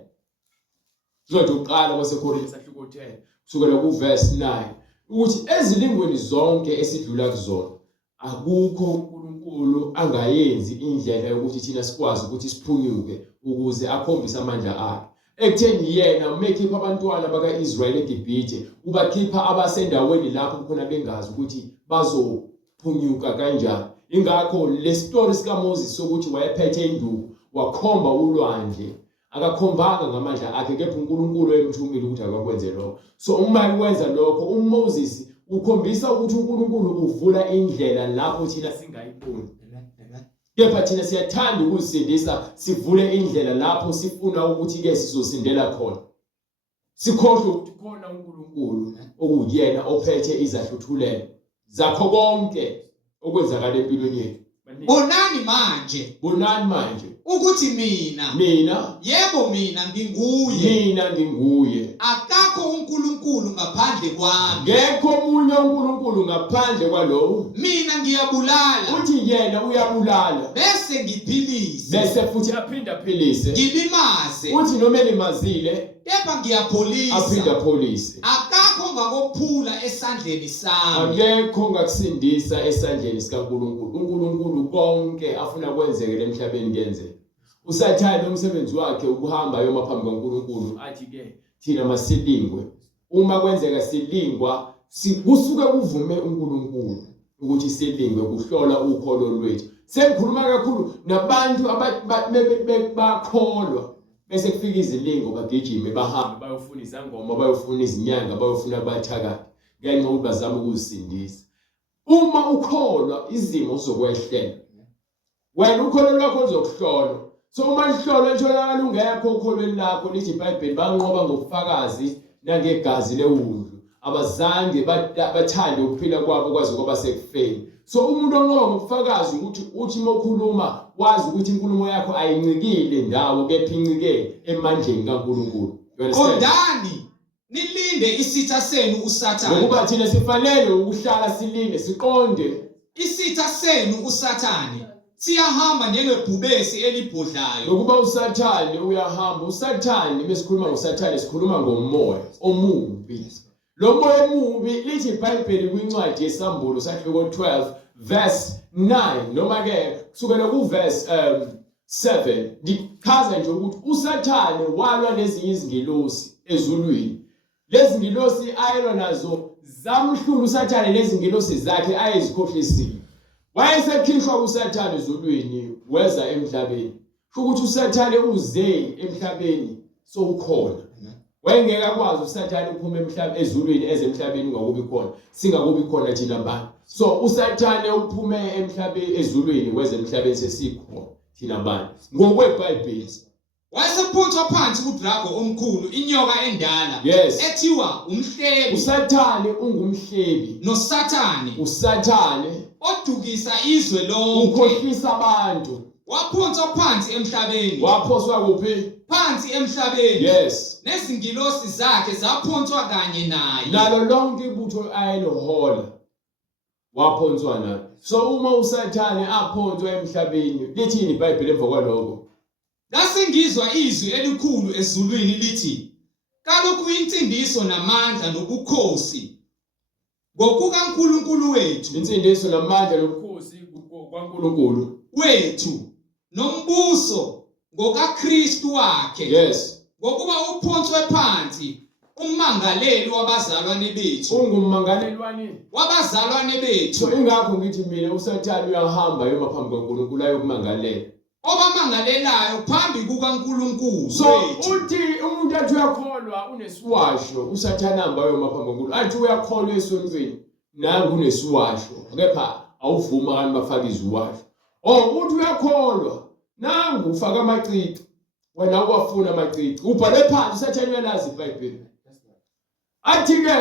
Incwadi yokuqala yaseKorinte sahluko 10 kusukela kuverse 9 ukuthi ezilingweni zonke esidlula kuzona akukho uNkulunkulu angayenzi indlela yokuthi thina sikwazi ukuthi siphunyuke ukuze akhombise amandla akhe. Ekutheni yena umekhipha abantwana baka-Israyeli eGibhithe, ubakhipha abasendaweni lapho khona bengazi ukuthi bazophunyuka kanjani. Ingakho le story sikaMoses sokuthi wayephethe induku wakhomba ulwandle, akakhombanga ngamandla akhe, kepha uNkulunkulu emthumile ukuthi akakwenze lokho. So uma ikwenza lokho, uMoses ukhombisa ukuthi uNkulunkulu uvula indlela lapho thina singayiboni. Kepha thina siyathanda ukuzisindisa, sivule indlela lapho sifuna ukuthi-ke sizosindela khona. Sikhohlwe ukuthi khona uNkulunkulu okuyena ophethe izahluthulelo zakho konke okwenzakala empilweni yethu. Bonani manje ukuthi mina yebo mina nginguye, akakho uNkulunkulu ngaphandle kwami, ngekho omunye uNkulunkulu ngaphandle kwalowo. Mina ngiyabulala, uthi yena uyabulala bese ngiphilise, bese futhi aphinda aphilise, ngilimaze, uthi noma elimazile kepha ngiyapholisa, aphinda apholise. akakho ngakophula esandleni sami, akekho ngakusindisa esandleni sikaNkulunkulu. uNkulunkulu konke afuna kwenzeke emhlabeni kuyenzeka. uSathane umsebenzi wakhe ukuhamba yoma phambi kaNkulunkulu athi-ke thina masilingwe. Uma kwenzeka silingwa, kusuke kuvume uNkulunkulu ukuthi silingwe, kuhlola ukholo lwethu. Sengikhuluma kakhulu nabantu bakholwa bese kufika izilingo bagijime bahambe bayofuna izangoma, bayofuna izinyanga, bayofuna abathakathi ngenxa ukuthi bazama ukuzisindisa. Uma ukholwa izimo uzokwehlela, wena ukholo lwakho luzokuhlolwa. So uma lihlolwa litholakala ungekho ukholweni lakho, lithi iBhayibheli banqoba ngobufakazi nangegazi lewundlu, abazange bathande ukuphila kwabo kwaze kwaba sekufeni. So umuntu onqoba ngobufakazi ukuthi uthi mokhuluma wazi ukuthi inkulumo yakho ayincikile ndawo, kepha incike emandleni kaNkulunkulu. Qondani nilinde isitha senu uSathane, ngokuba thina sifanele ukuhlala silinde siqonde isitha senu uSathane siyahamba njengebhubesi elibhodlayo. Ngokuba uSathane uyahamba. uSathane, mesikhuluma ngoSathane sikhuluma ngomoya omubi. Lo moya omubi lithi iBhayibheli kwincwadi yeSambulo sahluko 12 verse 9 noma-ke kusukela kuverse 7 lichaza nje ukuthi uSathane walwa nezinye izingilosi ezulwini. Lezi ngilosi ayelwa nazo zamhlula uSathane nezingilosi zakhe ayezikhohlisile. Wayesekhishwa kuSathane ezulwini weza emhlabeni. Ukuthi uSathane uze emhlabeni sowukhona. Wayengeke akwazi uSathane uphume emhlabeni ezulwini ezemhlabeni ungakubi khona, singakubi khona thina abantu. So uSathane uphume emhlabeni ezulwini wezemhlabeni sesikhona thina abantu ngokweBhayibheli. Wayesephuthwa phansi kuDrago omkhulu, inyoka endala, ethiwa umhlebi. uSathane ungumhlebi noSathane, uSathane odukisa izwe lonke, ukhohlisa abantu. waphonswa phansi emhlabeni. Waphoswa kuphi? Phansi emhlabeni. Yes. Nezingilosi zakhe zaphonswa kanye naye. Nalo lonke ibutho ayelihola waphonswa nalo. So uma uSathane aphonswa emhlabeni, lithini iBhayibheli emva kwalokho? Lasengizwa izwi elikhulu ezulwini lithi, kalokhu insindiso namandla nobukhosi ngokukaNkulunkulu wethu. Insindiso namandla nobukhosi kwaNkulunkulu wethu nombuso ngokaKristu wakhe. Yes. Ngokuba uphonswe phansi ummangaleli wabazalwane bethu. Ungummangaleli wani? Wabazalwane bethu. So ingakho ngithi mina uSathane uyahamba yoma phambi kaNkulunkulu ayokumangalela. Obamangalelayo phambi kukaNkulunkulu. So uthi umuntu athi uyakholwa unesiwasho, uSathane hamba yoma phambi kaNkulunkulu. Athi uyakholwa esontweni, nangu unesiwasho. Kepha awuvuma kanti bafaka iziwasho. Uthi uyakholwa, nangu ufaka amacici. Wena uwafuna amacici. Ubhale phansi uSathane uyalazi iBhayibheli. Athi ke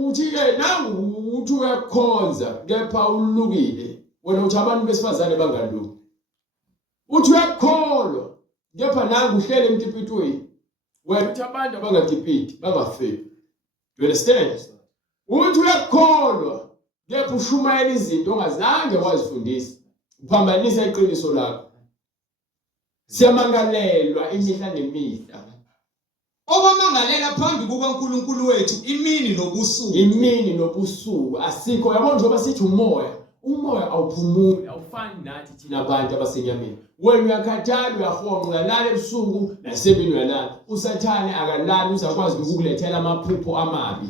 uthi ke nangu uthi uyakhonza kepha ulukile. Wena uthi abantu besifazane bangaluki. Uthi uyakholwa kepha nangu uhlele emtipitweni. Wena uthi abantu abangakipiti bangafiki. You understand? Uthi uyakholwa kepha ushumayela izinto ongazange wazifundisa. Uphambanisa iqiniso lakho. Siyamangalelwa imihla nemihla. Obamangalela phambi kukaNkulunkulu wethu imini nobusuku. Imini nobusuku asikho yabona njengoba sithi umoya. Umoya awuphumuli, awufani nathi thina abantu abasenyameni. Wena uyakhathala, uyahonqa, uyalala ebusuku nasemini uyalala. uSathane akalali uzakwazi ukukulethela amaphupho amabi.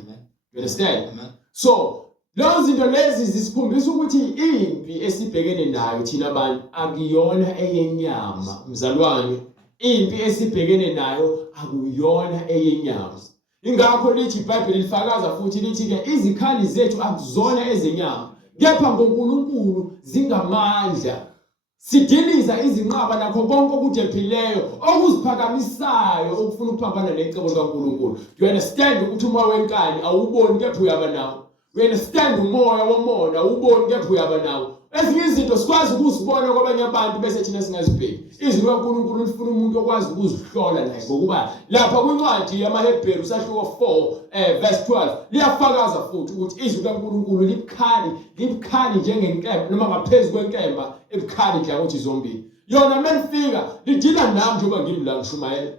You understand? So lezo zinto lezi zisikhombisa ukuthi impi esibhekene nayo thina abantu akuyona eyenyama. Mzalwane, impi esibhekene nayo akuyona eyenyama. Ingakho lithi iBhayibheli lifakaza futhi lithi ke izikhali zethu akuzona ezenyama, kepha ngoNkulunkulu zingamandla. Sidiliza izinqaba nakho konke okudephileyo okuziphakamisayo okufuna ukuphambana necebo likaNkulunkulu. You understand ukuthi umoya wenkani awuboni kepha uyaba nawo. You understand umoya womona awuboni kepha uyaba nawo. Ezinye izinto sikwazi ukuzibona kwabanye abantu bese thina singazibheki. Izwi likaNkulunkulu lifuna umuntu okwazi ukuzihlola naye ngokuba lapha kwincwadi yamaHebheru sahluko 4 verse 12 liyafakaza futhi ukuthi izwi likaNkulunkulu libukhali njengenkemba noma ngaphezulu kwenkemba ebukhali nhlangothi zombili. Yona melifika lidila nami njengoba ngimi la ngishumayela.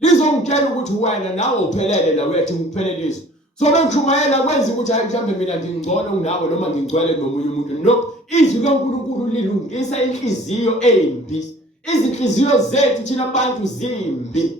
Lizongitshela ukuthi wena nawe uphelele la uyathi ngikuphelelise. So lokushumayela kwenza ukuthi hayi mhlambe mina ngingcono kunawe noma ngingcwele nomunye umuntu. No, izwi likaNkulunkulu lilungisa inhliziyo embi. Izinhliziyo zethu thina abantu zimbi.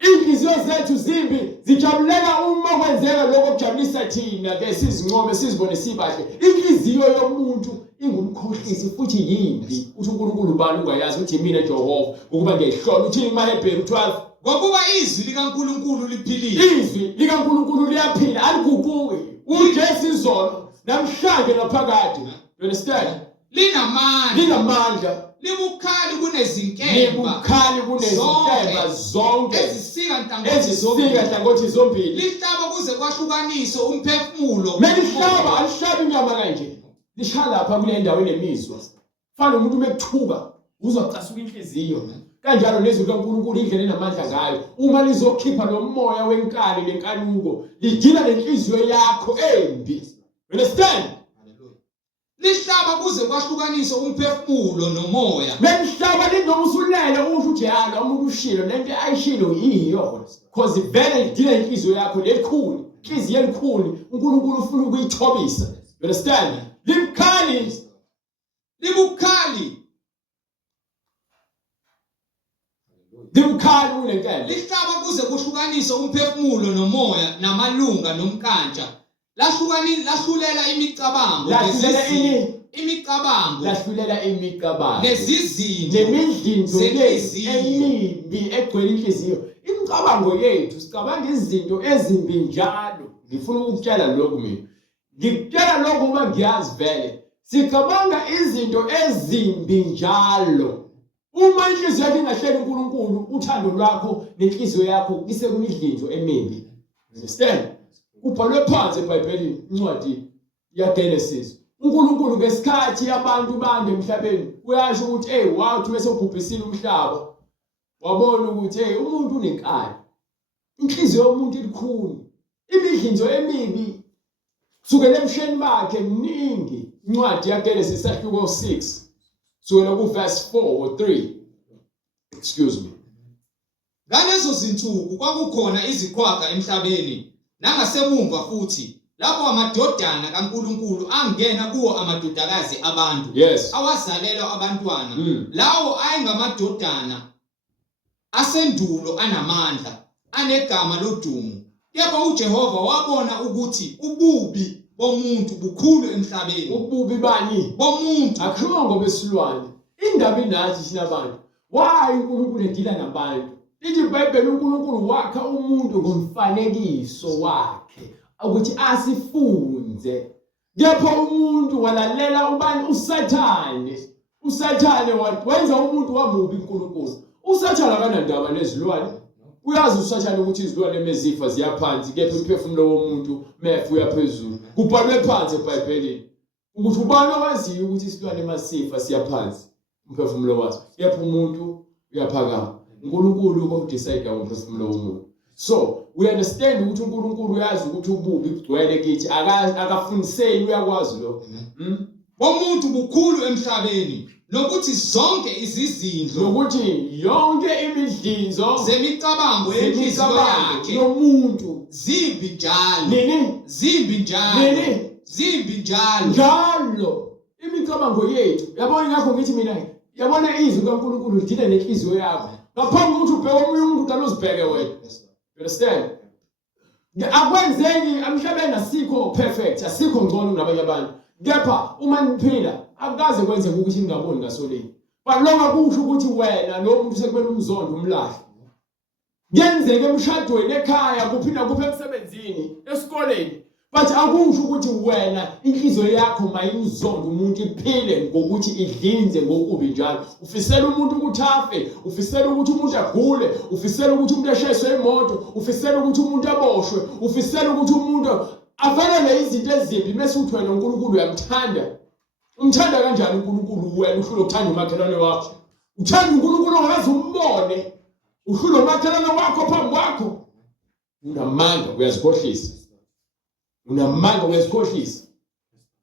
Inhliziyo zethu zimbi zijabuleka uma kwenzeka lokho okujabulisa thina ke sizincobe sizibone sibahle. Inhliziyo yomuntu ingumkhohlisi futhi yimbi. Uthi uNkulunkulu ubani ungayazi ukuthi mina Jehova ukuba ngiyihlola uthi iMaHebheru 12 ngokuba izwi likaNkulunkulu liphilile. Izwi likaNkulunkulu liyaphila aliguquki. uJesu izolo namhlanje naphakade. You understand? Linamandla. Libukhali kunezinkemba zonke ezisika nhlangothi zombili. Lihlaba kuze kwahlukaniswe umphefumulo. Melihlaba alihlabi inyama kanje. Lishaya lapha kule ndawo enemizwa. Fana umuntu mekuthuka uzocasuka inhliziyo. Kanjalo nezwi likaNkulunkulu indlela enamandla ngayo. Uma lizokhipha lo moya wenkani nenkanuko, lidila lenhliziyo yakho embi. You understand? Lihlaba kuze kwahlukaniswe umphefumulo nomoya. Melihlaba linoma usulele usho uthi yalo umuntu ushilo lento ayishilo yiyo. Because vele lidila inhliziyo yakho lekhulu. Inhliziyo elikhulu uNkulunkulu ufuna ukuyithobisa. You understand? Libukhali. Libukhali kunenkemba. Lihlaba kuze kuhlukaniswe umphefumulo nomoya namalunga nomkantsha. Lahlulela imicabango. Lahlulela imicabango. Nezizinto. Nemidlinzo emibi egcwele inhliziyo. Imicabango yethu sicabanga izinto ezimbi njalo. Ngifuna ukukutshela lokho mina. Ngikutshela lokho uma ngiyazi vele. Sicabanga izinto ezimbi njalo. Uma inhliziyo yakho ingahleli uNkulunkulu, uthando lwakho nenhliziyo yakho kise kumidlinzo emimbi. Understand? Kubhalwe phansi eBhayibhelini incwadi yaGenesis uNkulunkulu ngesikhathi abantu bande emhlabeni uyasho ukuthi wathi bese ubhubhisile umhlaba wabona ukuthi umuntu unenkani inhliziyo yomuntu ilikhulu imidlinzo emibi kusukela emsheni bakhe mningi incwadi yaGenesis isahluko 6 kusukela ku verse 4 or 3 excuse me. Ngalezo zinsuku kwakukhona iziqhwaga emhlabeni nangasemumva futhi lapho amadodana kaNkulunkulu angena kuwo amadodakazi abantu Yes. awazalelwa abantwana lawo ayengamadodana asendulo anamandla anegama lodumo. Yebo uJehova wabona ukuthi ububi bomuntu bukhulu emhlabeni. Ububi bani? Bomuntu Akhuluma ngobesilwane. Indaba inathi thina abantu. Why uNkulunkulu edila nabantu? Lithi iBhayibheli uNkulunkulu wakha umuntu ngomfanekiso wakhe ukuthi asifunze. Kepha umuntu walalela ubani uSathane. uSathane wenza umuntu wamubi uNkulunkulu. uSathane akanandaba nezilwane. Uyazi uSathane ukuthi izilwane emezifa ziyaphansi kepha umphefumulo womuntu mefu uyaphezulu. Kubhalwe phansi eBhayibhelini ukuthi ubani owaziyo ukuthi isilwane emasifa siyaphansi umphefumulo waso kepha umuntu uyaphakama. uNkulunkulu ukudecide umphefumulo womuntu. So we understand ukuthi uNkulunkulu uyazi ukuthi ububi bugcwele kithi akafundiseli uyakwazi lo. bomuntu bukhulu emhlabeni nokuthi zonke izizindlo Nokuthi yonke imidlinzo zemicabango yenhliziyo yakhe yomuntu zimbi njalo. nini Zimbi njalo. nini Zimbi njalo. njalo imicabango yethu yabona ngakho ngithi mina yabona izwi kaNkulunkulu lidila nenhliziyo yakho ngaphambi kokuthi ubheke omunye umuntu uqala uzibheke wena. You understand? Akwenzeki emhlabeni asikho perfect asikho ngcono kunabanye abantu kepha uma niphila akukaze kwenzeke ukuthi ningaboni ngasoleni. Balonga kusho ukuthi wena lo muntu sekumele umzondo umlahle. Kuyenzeka emshadweni ekhaya kuphinda kuphe emsebenzini esikoleni but akusho ukuthi wena inhliziyo yakho mayimzonde umuntu iphile ngokuthi idlinze ngokubi njalo. Ufisela umuntu ukuthi afe, ufisela ukuthi umuntu agule, ufisela ukuthi umuntu eshayiswe imoto, ufisela ukuthi umuntu aboshwe, ufisela ukuthi umuntu afanele izinto ezimbi bese uthi wena uNkulunkulu uyamthanda. Umthanda kanjani uNkulunkulu wena uhlule ukuthanda umakhelwane wakho? Uthanda uNkulunkulu ongaze umbone. Uhlule umakhelwane wakho phambi kwakho. Unamandla uyazikhohlisa. Unamandla uyazikhohlisa.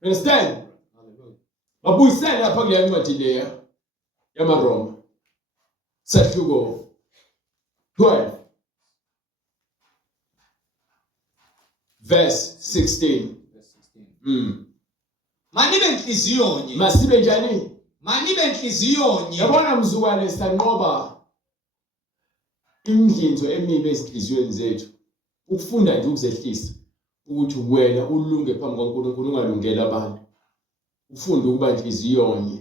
Understand? Babuyisela lapha kule ncwadi leya yamaRoma. Sahluko 12 verse 16. Manibe enhliziyonye. Masibe njani? Manibe enhliziyonye. Yabona mzukwane sanqoba imidlinzo emibi ezinhliziyweni zethu. Ukufunda nje ukuzehlisa ukuthi wena ulunge phambi kwaNkulunkulu ungalungela abantu. Ufunde ukuba inhliziyonye.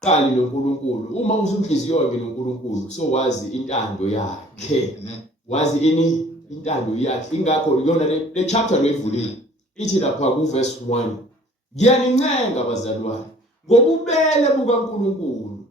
Qali noNkulunkulu. Uma usunhliziyonye noNkulunkulu so wazi intando yakhe. Wazi ini intando yakhe. Ingakho yona le chapter loyivulile. Ithi lapha ku verse 1. Ngiyanincenga bazalwane ngobubele bukaNkulunkulu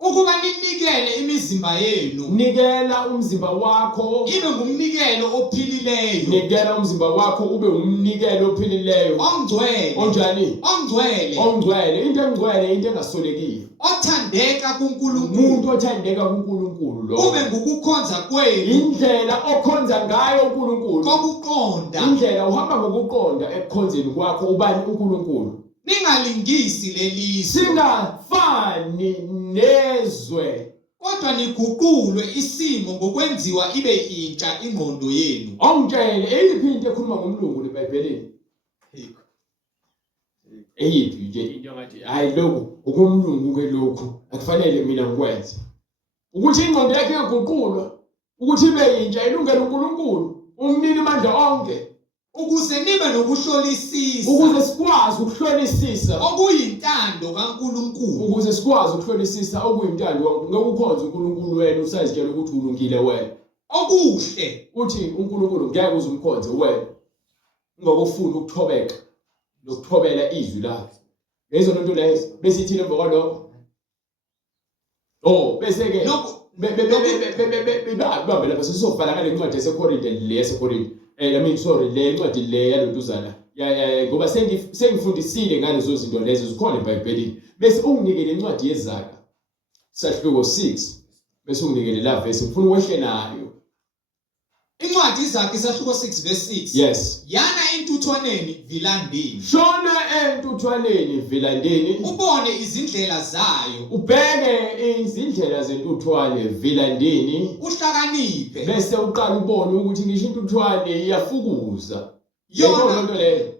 ukuba ninikele imizimba yenu. Nikela umzimba wakho Ibe ngumnikelo ophilileyo. Nikela umzimba wakho ube umnikelo ophilileyo. Ongcwele. Onjani? Ongcwele. Ongcwele. Into engcwele into engasolekile. Othandeka kuNkulunkulu. Umuntu othandeka kuNkulunkulu lo. Ube ngukukhonza kwenu. Indlela okhonza ngayo uNkulunkulu. Kokuqonda. Indlela uhamba ngokuqonda ekukhonzeni kwakho ubani uNkulunkulu. Ningalingisi lelizwe. Singafani nezwe. Kodwa niguqulwe isimo ngokwenziwa ibe intsha ingqondo yenu. Ongitshele eyiphi into ekhuluma ngomlungu leBhayibhelini? Eyiphi nje into ngathi hayi lokho ukumlungu ke lokho akufanele mina ngikwenze. Ukuthi ingqondo yakhe iguqulwa ukuthi ibe intsha ilungele uNkulunkulu umnini manje onke ukuze nibe nokuhlolisisa. ukuze sikwazi ukuhlolisisa okuyintando kaNkulunkulu. ukuze sikwazi ukuhlolisisa okuyintando ngokukhonza uNkulunkulu wena usazitshela ukuthi ulungile wena. Okuhle Uthi uNkulunkulu ngeke uzumkhonze wena ngokufuna ukuthobeka nokuthobela izwi lakhe. Lezo nto lezo besithi emva kwalokho bese ke bebambe lapha sizovala ngale ncwadi yaseKorinte le yaseKorinte. Le ncwadi le yalontuzana ngoba sengifundisile ngalezo zinto lezo zikhona eBhayibhelini bese unginikele incwadi yeZaga sahluko 6 bese unginikele la verse ngifuna uwehle nayo Incwadi iZaga isahluko 6 verse 6. yes Yana entuthwaneni vilandini. shona entuthwaneni vilandeni Ubone izindlela zayo. ubheke izindlela zentuthwane vilandini Uhlakaniphe. bese uqala ubone ukuthi ngisho intuthwane iyafukuza Yona lento leyo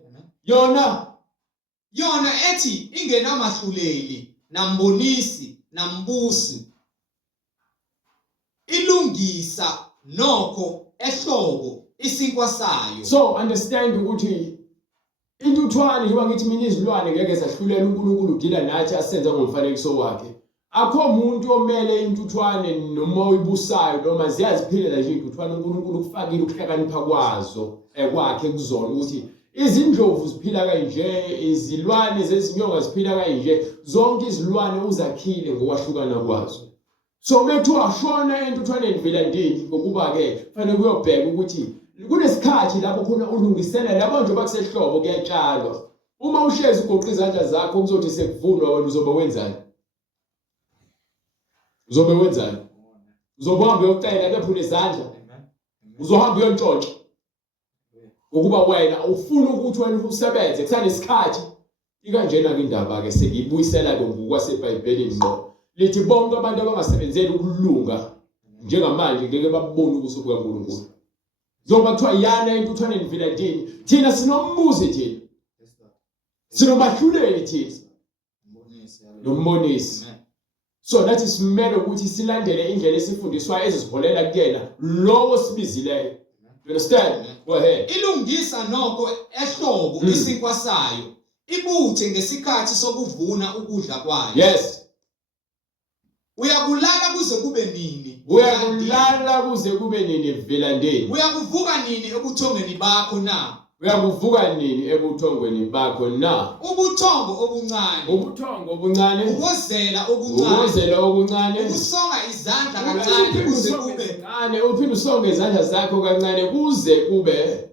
yona ethi ingenamahluleli nambonisi nambusi. Ilungisa nokho ehlobo isinkwa sayo. so understand ukuthi intuthwane njengoba ngithi mina izilwane ngeke zahlulela uNkulunkulu udila nathi asenza ngomfanekiso wakhe akho umuntu omele intuthwane noma uyibusayo noma ziyaziphilela nje intuthwane uNkulunkulu kufakile ukuhlakanipha kwazo kwakhe kuzona ukuthi izindlovu ziphila kanje izilwane zezinyonga ziphila kanje zonke izilwane uzakhile ngokwahlukana kwazo so bethu ashona entuthwaneni vilandini ngokuba ke kufanele kuyobheka ukuthi kunesikhathi lapho khona ulungisela labo nje bakusehlobo kuyatshalwa uma uhlezi ugoqa izandla zakho kuzothi sekuvunwa wena uzobe wenzani uzohamba uyocela kephula izandla uzohamba uyontshontsha ngokuba wena ufuna ukuthi wena usebenze kusanesikhathi ikanjena ke indaba ke sekuyibuyisela ke ngokwaseBhayibhelini ngqo lithi bonke abantu abangasebenzeli ukulunga njengamanje ngeke babone ubuso bukaNkulunkulu njengoba kuthiwa yana entuthwaneni vilandini thina sinombuzi thina sinobahluleli thina nombonisi so nathi simele ukuthi silandele indlela esifundiswayo ezisiholela kuyena lowo sibizileyo you understand go ahead Ilungisa nokho ehlobo isinkwa sayo. Ibuthe ngesikhathi sokuvuna ukudla kwayo. yes Uyakulala kuze kube nini? uyakulala kuze kube nini vilandini Uyakuvuka nini ebuthongweni bakho na? uyakuvuka nini ebuthongweni bakho na Ubuthongo obuncane. ubuthongo obuncane Ukozela okuncane. ukozela okuncane Ukusonga izandla kancane kuze kube uphinde usonge izandla zakho kancane kuze kube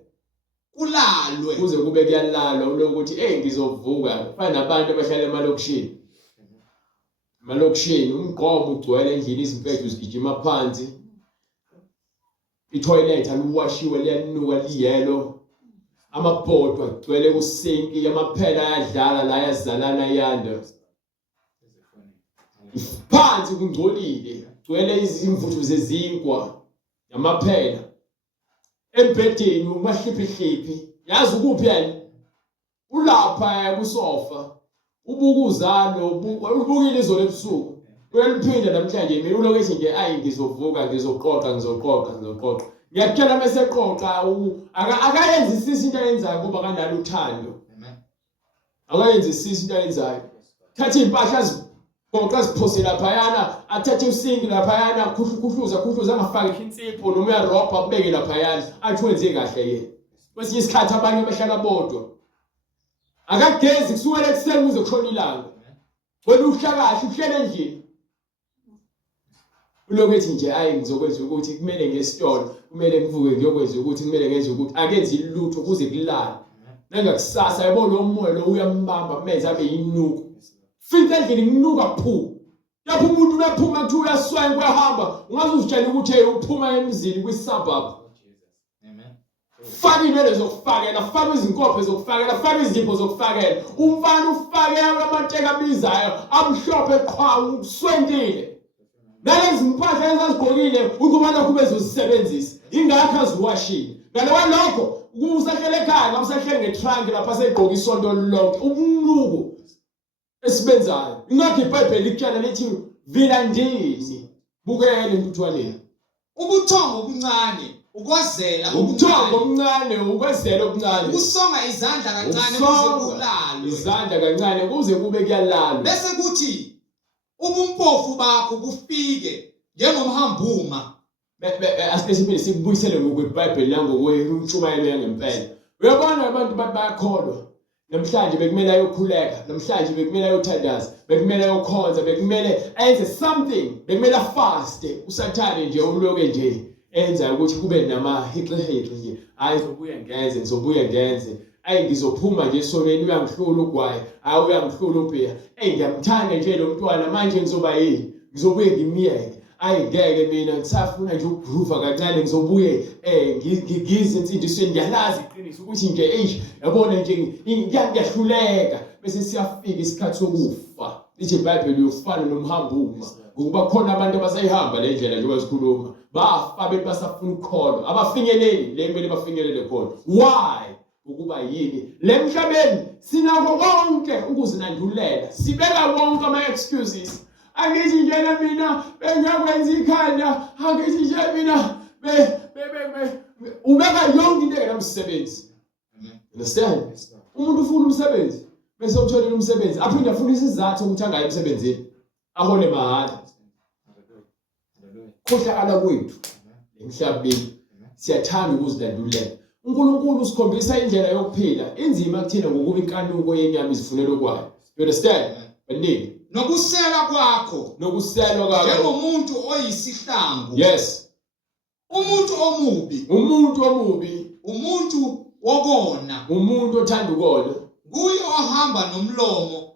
kulalwe. kuze kube kuyalalwa lokuthi ngizovuka kufana nabantu abahlala emalokishini umgqomo ugcwele endlini izimpethu zigijima phansi itoilet aluwashiwe liyanuka liyelo amabhodo agcwele kusinki amaphela ayadlala la yazalana yanda phansi kungcolile gcwele izimvuthu zezinkwa yamaphela embedeni umahliphi yazi ukuphi yena ulapha kusofa ubukuzalo ubukile izolo ebusuku uyaliphinda namhlanje mina ulokethi nje ngizovuka ngizoqoqa ngiyakutshela bese qoqa akayenzi isisi into ayenzayo kuba kanalo uthando akayenzi isisi into ayenzayo thatha impahla ziqoqa ziphose laphayana athathe usinki laphayana khuhluza angafaki insipho noma uyarobha abeke laphayana athi wenze kahle yena kwesinye isikhathi abanye bahlala bodwa akagezi kusukela ekuseni kuze kushona ilanga wena uhlakahle uhlele endlini ulokethi nje ngizokwenza ukuthi kumele ngesitolo kumele ngivuke ngiyokwenza ukuthi kumele ngenze ukuthi akenzi lutho kuze kulala nangakusasa yabona lo moya lo uyambamba menza abe yinuku fika endlini nginuka phu lapho umuntu uyaphuma kuthi uyaswaya kuyahamba ungaze uzitshela ukuthi uphuma emzini kwi-suburb faka inwele zokufakela faka izinkophe zokufakela faka izipho zokufakela umfana ufakela amanteka abizayo amhlophe qha uswentile nalezi mpahla ezazigqokile ukuba lokhu bezozisebenzisa ingakho aziwashile ngaloba lokho usahlele ekhaya ngabusahlele ngetrunk lapha segqoka isonto lonke umnuko esibenzayo ingakho iBhayibheli likutshela lithi vilandini bukele intuthwaneni ubuthongo obuncane ukozela ubuthongo obuncane ukwezela okuncane ukusonga izandla kancane kuze kulalwe izandla kancane kuze kube kuyalalwa bese kuthi ubumpofu bakho bufike njengomhambuma asipesiphi sikubuyisele ngokweBhayibheli nangokwemtshumayelo yangempela uyabona abantu bayakholwa namhlanje bekumele ayokhuleka namhlanje bekumele ayothandaza bekumele ayokhonza bekumele enze something bekumele afaste usathane nje uloke nje enza ukuthi kube namahiqehiqe nje hayi ngizobuya ngenze ayi ngizophuma nje esonweni uyangihlula ugwayi hayi uyangihlula ubhiya ngiyamthanda nje lo mntwana manje ngizoba yini ngizobuye ngimiyeke ayi ngeke mina ngisafuna nje ukugroova kancane ngizobuye ngize insindisweni ngiyalazi iqiniso ukuthi nje yabona nje ngiyahluleka bese siyafika isikhathi sokufa lithi iBhayibheli uyofana nomhambuma ngokuba khona abantu abasayihamba le ndlela njengoba sikhuluma bafa bethi basafuna ukukholwa abafinyeleli le kumele bafinyelele khona why ukuba yini lemhlabeni sinako konke ukuzinandulela sibeka wonke ama-excuses angithi njena mina bengakwenza ikhanda angithi nje mina ubeka yonke into engenamsebenzi. Understand? Umuntu ufuna umsebenzi bese utholela umsebenzi aphinde afune isizathu ukuthi angayi emsebenzini ahole mahhala. Khohlakala kwethu emhlabeni siyathanda ukuzilandulela. uNkulunkulu usikhombisa indlela yokuphila inzima kuthina ngokuba inkanuko yenyama izifunela kwayo. You understand? Baningi nokusela kwakho njengomuntu oyisihlangu. Yes. Umuntu omubi umuntu wokona umuntu othanda ukona kuyo ohamba nomlomo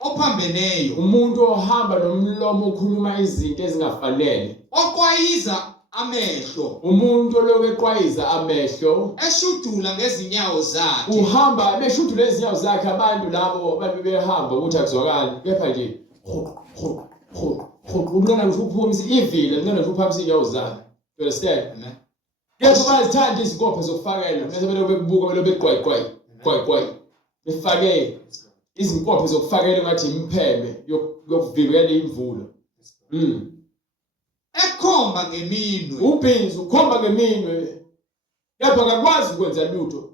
ophambeneyo umuntu ohamba nomlomo okhuluma izinto ezingafanele oqwayiza amehlo umuntu olokhu eqwayiza amehlo eshudula ngezinyawo zakhe uhamba beshudula ezinyawo zakhe abantu labo babehamba ukuthi akuzwakali kepha nje unqona ngisho ukuphumisa ivile unqona ngisho uphakamisa inyawo zakhe. You understand? Kepha bazithanda izikophe zokufakela bese belokubuka belobeqwayiqwayi befake izinkophe zokufakela ngathi impheme yokuvikela imvula. ekhomba ngeminwe ubhizi ukhomba ngeminwe kepha akakwazi ukwenza lutho.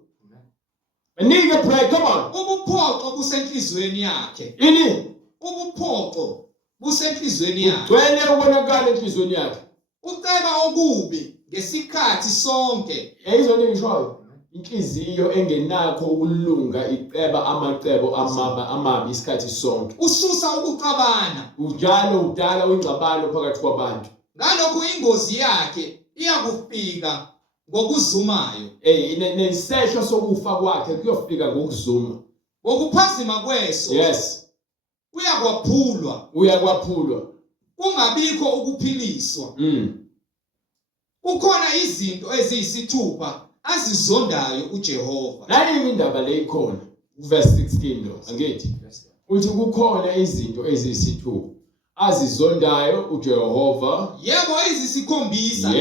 Anike pray come on. ubuphoqo busenhlizweni yakhe Ini ubuphoqo busenhlizweni yakhe ugcwele ukonakala enhlizweni yakhe uceba okubi ngesikhathi sonke. Yayizona engishoyo inhliziyo engenakho ukulunga iceba amacebo amabi isikhathi sonke ususa ukuxabana ujalo udala ingxabano phakathi kwabantu. ngalokho ingozi yakhe iyakufika ngokuzumayo nesehlo sokufa kwakhe kuyofika ngokuzuma ngokuphazima kweso. Yes. uyakwaphulwa kungabikho ukuphiliswa. Kukhona izinto eziyisithupha azizondayo uJehova. Nayi indaba le ikhona verse 16 lo angithi uthi kukhona izinto eziyisithupha azizondayo uJehova. Yebo izisikhombisa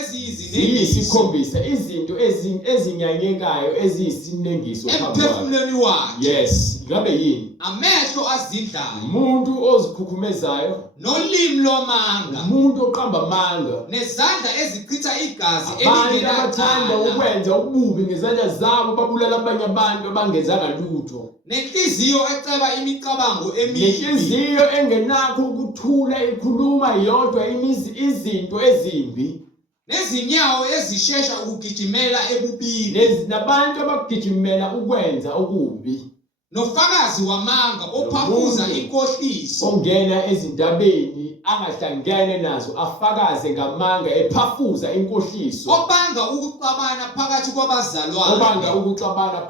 eziyisikhombisa izinto ezinyanyekayo eziyisinengiso phambi emphefumulweni wakhe. Yes, ngabe yini? Amehlo azidlayo umuntu ozikhukhumezayo nolimi lomanga umuntu oqamba amanga nezandla ezichitha igazi abantu abathanda ukwenza ububi ngezandla zabo babulala abanye abantu abangenzanga lutho nenhliziyo eceba imicabango emibi nenhliziyo engenakho ukuthula ikhuluma yodwa izinto ezimbi nezinyawo ezishesha ukugijimela ebubini nabantu abagijimela ukwenza okubi nofakazi wamanga ophafuza inkohliso ongena ezindabeni angahlangene nazo afakaze ngamanga ephafuza inkohliso obanga ukuxabana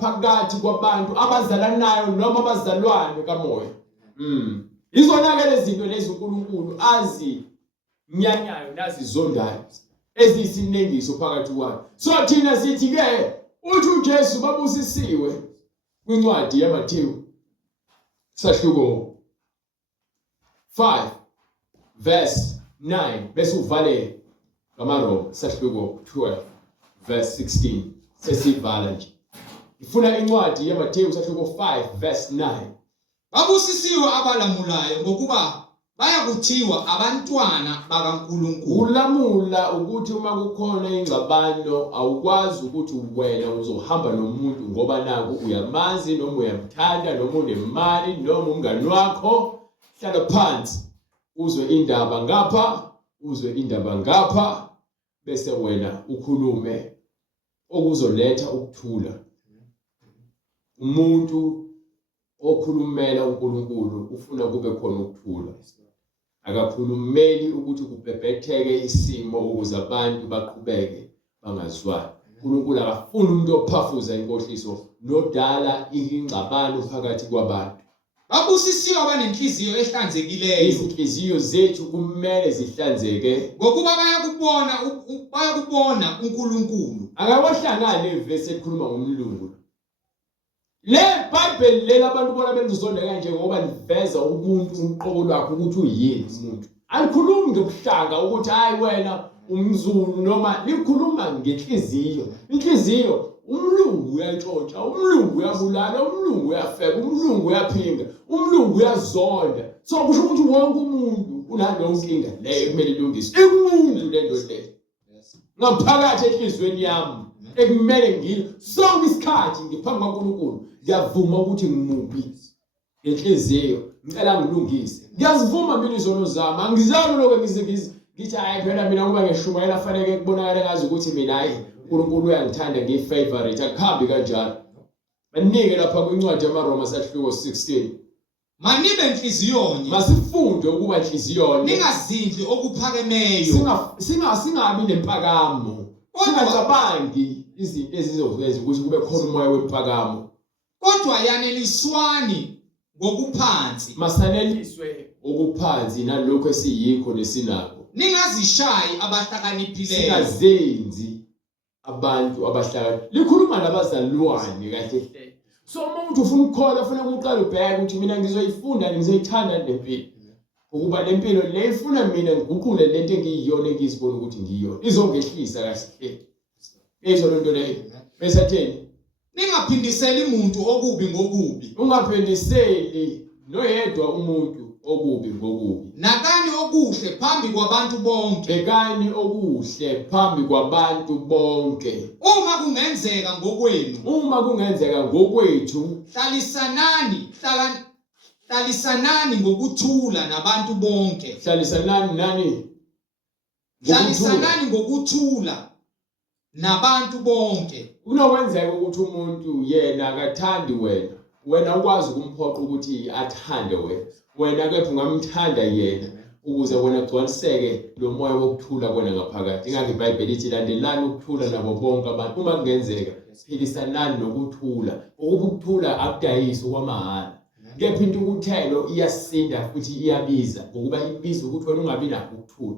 phakathi kwabantu abazalanayo noma abazalwane kamoya. Izona-ke lezi zinto lezi uNkulunkulu azinyanyayo nazizondayo eziyisinengiso phakathi kwakhe. So thina sithi-ke uthi uJesu babusisiwe kwincwadi yaMathewu sahluko 5 verse 9 bese uvalele ngamaRoma sahluko 12 verse 16 sesivala nje. Ngifuna incwadi yaMathewu sahluko 5 verse 9. Babusisiwe abalamulayo ngokuba bayakuthiwa abantwana bakaNkulunkulu. Ulamula ukuthi uma kukhona ingxabano awukwazi ukuthi wena uzohamba nomuntu ngoba naku uyamazi noma uyamthanda noma unemali noma umngani wakho. Hlala phansi uzwe indaba ngapha bese wena ukhulume okuzoletha ukuthula. Umuntu okhulumela uNkulunkulu ufuna kube khona ukuthula. Akakhulumeli ukuthi kubhebhetheke isimo ukuze abantu baqhubeke bangazwani. uNkulunkulu akafuni umuntu ophafuza inkohliso nodala ingxabano phakathi kwabantu. Babusisiwe abanenhliziyo ehlanzekileyo. Izinhliziyo zethu kumele zihlanzeke Ngokuba bayakubona uNkulunkulu. akawahlangane ivesi ekhuluma ngomlungu. Le Bible lela abantu bona benzonda kanje ngoba liveza ubuntu umqobo lwakhe ukuthi uyini umuntu. Alikhulumi ngobuhlanga ukuthi hayi wena umZulu noma likhuluma ngenhliziyo. Inhliziyo umlungu uyantshontsha, umlungu uyabulala, umlungu uyafeka, umlungu uyaphinga, umlungu uyazonda. So kusho ukuthi wonke umuntu unaleyo nkinga leyo kumele ilungiswe. Ikumuntu lento le. Ngaphakathi enhlizweni yami ekumele ngilo sonke isikhathi ngiphambi kaNkulunkulu ngiyavuma ukuthi ngimubi ngenhliziyo ngicela ngilungise. Ngiyazivuma mina izono zami, angizalo lokho ngithi hayi phela mina kuba ngishumayela fanele kubonakala ngazi ukuthi mina hayi uNkulunkulu uyangithanda ngifavorite. Akhambi kanjalo. Banike lapha kwincwadi yamaRoma sahluko 16. Manibe enhliziyonye. Masifunde ukuba enhliziyonye. Ningazindli okuphakemeyo. Singabi nempakamo. Singacabangi izinto ezizokwenza ukuthi kube khona umoya wempakamo. Kodwa yaneliswani ngokuphansi. Masaneliswe okuphansi nalokho esiyikho nesinakho. Ningazishayi abahlakaniphileyo. Singazenzi abantu abahlakaniphile. Likhuluma nabazalwane kahle. So umuntu ufuna ukukhola ufuna ukuqala ubheke ukuthi mina ngizoyifunda ngizoyithanda lempilo. Ukuba lempilo le ifuna mina ngiguqule lento engiyiyona engizibona ukuthi ngiyona. Izongehlisa kahle. Ezo lento leyo. Bese atheni? Ningaphindiseli umuntu okubi ngokubi. Ungaphindiseli noyedwa umuntu okubi ngokubi. Nakani okuhle phambi kwabantu bonke. Bekani okuhle phambi kwabantu bonke. Uma kungenzeka ngokwethu hlalisanani ngokuthula nabantu bonke. Hlalisanani ngokuthula nabantu bonke. Kunokwenzeka ukuthi umuntu yena akathandi wena ukwazi ukumphoqa ukuthi athande wena kepha ungamthanda yena ukuze wena ugcwaliseke lo moya wokuthula kwena ngaphakathi. Ingakho iBhayibheli ithi landelani ukuthula nabo bonke abantu. Uma kungenzeka philisanani nokuthula. Ukuthula akudayisi kwamahhala. Kepha into ukuthelo iyasinda futhi iyabiza ngokuba ibiza ukuthi wena ungabi nakho ukuthula.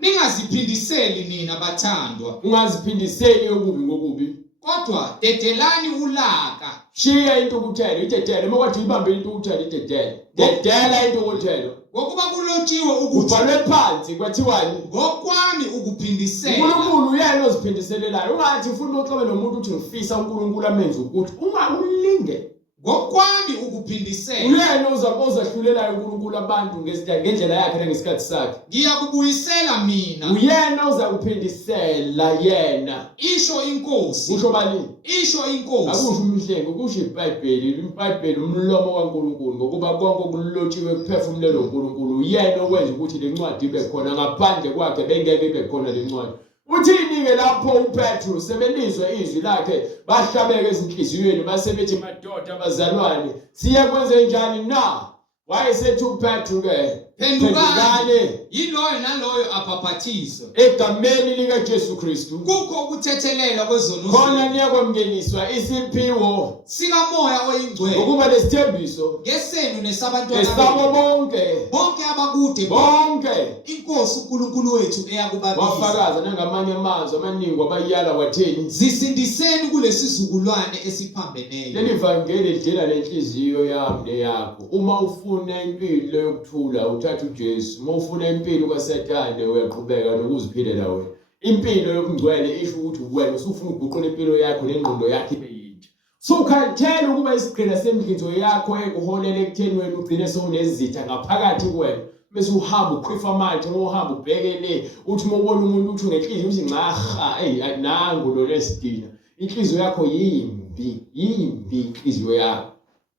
Ningaziphindiseli nina bathandwa. Ungaziphindiseli okubi ngokubi. Kodwa dedelani ulaka. Shiya into ukuthelo, idedele. Mokwathi ibambe into ukuthelo, idedele. Dedela into ukuthelo. Ngokuba kulotshiwe ukuthi ubhalwe phansi kwathiwani ngokwami ukuphindisela. uNkulunkulu uyena oziphindiselelayo. Ungathi ufuna uxoxe nomuntu uthi ngifisa uNkulunkulu amenze ukuthi ungakulinge. Ngokwami ukuphindisela. Uyena ozahlulelayo uNkulunkulu abantu ngendlela yakhe nangesikhathi sakhe. Ngiyakubuyisela mina. Uyena ozakuphindisela yena. Isho inkosi. Usho bani? Isho inkosi. Akusho umhlengo, kusho iBhayibheli umlomo kaNkulunkulu ngokuba konke okulotshiwe kuphefumulelwe uNkulunkulu. Uyena okwenza ukuthi le ncwadi ibe khona, ngaphandle kwakhe bengeke ibe khona le ncwadi. Uthini-ke lapho uPetru sebelizwe izwi lakhe bahlabeka ezinhliziyweni basebethi madoda abazalwane siyakwenza njani na? Wayesethi uPetru-ke phendukani yiloyo naloyo abhaphathizwe egameni likaJesu Kristu. Kukho ukuthethelela kwezono Khona niyakwamngeniswa isiphiwo sikamoya oyingcwele ngokuba lesithembiso ngesenu nesabantwana esabo bonke abakude bonke. inkosi uNkulunkulu wethu eyakubabiza. Wafakaza nangamanye amazwi amaningi wabayala watheni zisindiseni kulesizukulwane esiphambeneyo. leli vangeli lidlela lenhliziyo yami neyakho. Uma ufuna impilo yokuthula uthatha uJesu. Uma ufuna impilo kaSathane uyaqhubeka nokuziphilela wena. Impilo yokungcwele isho ukuthi wena usufuna ukuguqula impilo yakho nengqondo yakho ibe yintsha. So khathele ukuba isigqila semkhizo yakho ekuholele ekutheni wena ugcine sewunezitha ngaphakathi kuwena. Bese uhamba uqhifa manje uhamba ubhekele uthi uma ubona umuntu uthi ngenhliziyo uthi ngaha nangu lo lesidina. Inhliziyo yakho yimbi inhliziyo yakho.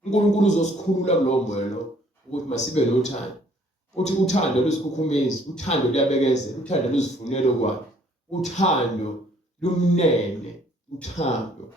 uNkulunkulu uzosikhulula kulowo moya lo ukuthi masibe nothando. Uthi uthando lusikhukhumezi, uthando luyabekezela, uthando luzifunela kwakhe, uthando lumnene, uthando.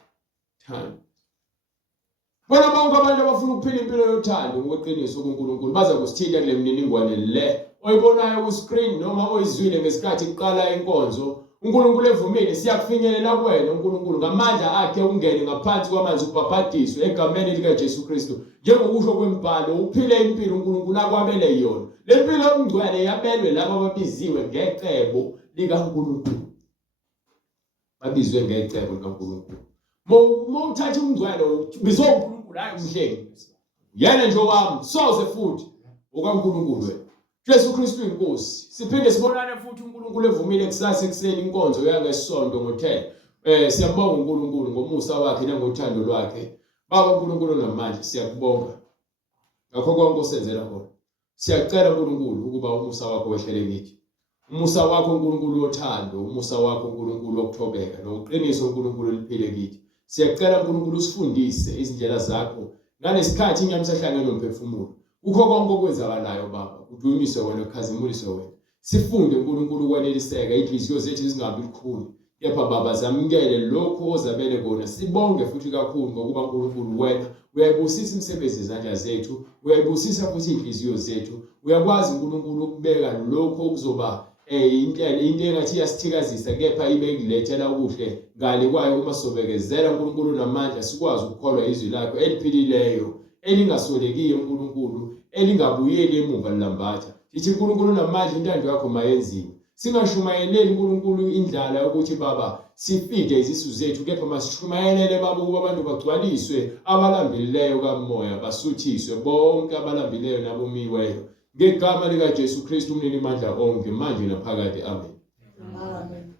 Bona bonke abantu abafuna ukuphila impilo yothando ngokweqiniso kuNkulunkulu baza kusithinta kule mininingwane le oyibonayo ku-screen noma oyizwile ngesikhathi iqala inkonzo uNkulunkulu evumile siyakufinyelela kuwena uNkulunkulu ngamandla akhe ungene ngaphansi kwamanzi ukubhabhadiswe egameni lika Jesu Kristu njengokusho kwembhalo uphile impilo uNkulunkulu akwabele yona le mpilo yomngcwele yabelwe labo ababiziwe ngecebo likaNkulunkulu babizwe ngecebo likaNkulunkulu mawuthatha umngcwele ubizwa uNkulunkulu hayi umhlengi yena nje wami soze futhi okaNkulunkulu wena Jesu Kristu inkosi siphinde sibonane futhi uNkulunkulu evumile kusasa ekuseni inkonzo yangesonto ngo-10 siyabonga uNkulunkulu ngomusa wakhe nangothando lwakhe baba uNkulunkulu namandla siyakubonga ngakho konke osenzela khona siyacela uNkulunkulu ukuba umusa wakho wehlele kithi umusa wakho uNkulunkulu wothando umusa wakho uNkulunkulu wokuthobeka nokuqinisa uNkulunkulu liphile kithi siyacela uNkulunkulu usifundise izindlela zakho ngalesi inyamsahlangene nomphefumulo ukho konke okwenzakalayo baba udunyiswe wena ukhazimuliswe wena sifunde uNkulunkulu ukweneliseka inhliziyo zethu zingabi likhulu kepha baba zamukele lokho ozabele kona sibonge futhi kakhulu ngokuba uNkulunkulu wena uyayibusisa imisebenzi yezandla zethu uyayibusisa futhi inhliziyo zethu uyakwazi uNkulunkulu ukubeka lokho okuzoba into engathi iyasithikazisa kepha ibe kulethela okuhle ngale kwayo uma sobekezela uNkulunkulu namandla sikwazi ukukholwa izwi lakho eliphilileyo elingasolekiyo uNkulunkulu elingabuyeli emuva lilambatha sithi uNkulunkulu namandla intando yakho mayenziwe singashumayeleli uNkulunkulu indlala yokuthi baba sifide izisu zethu kepha masishumayelele baba ukuba abantu bagcwaliswe abalambileyo kamoya basuthiswe bonke abalambileyo nabomiweyo ngegama lika Jesu Kristu umnini mandla onke manje naphakade amen.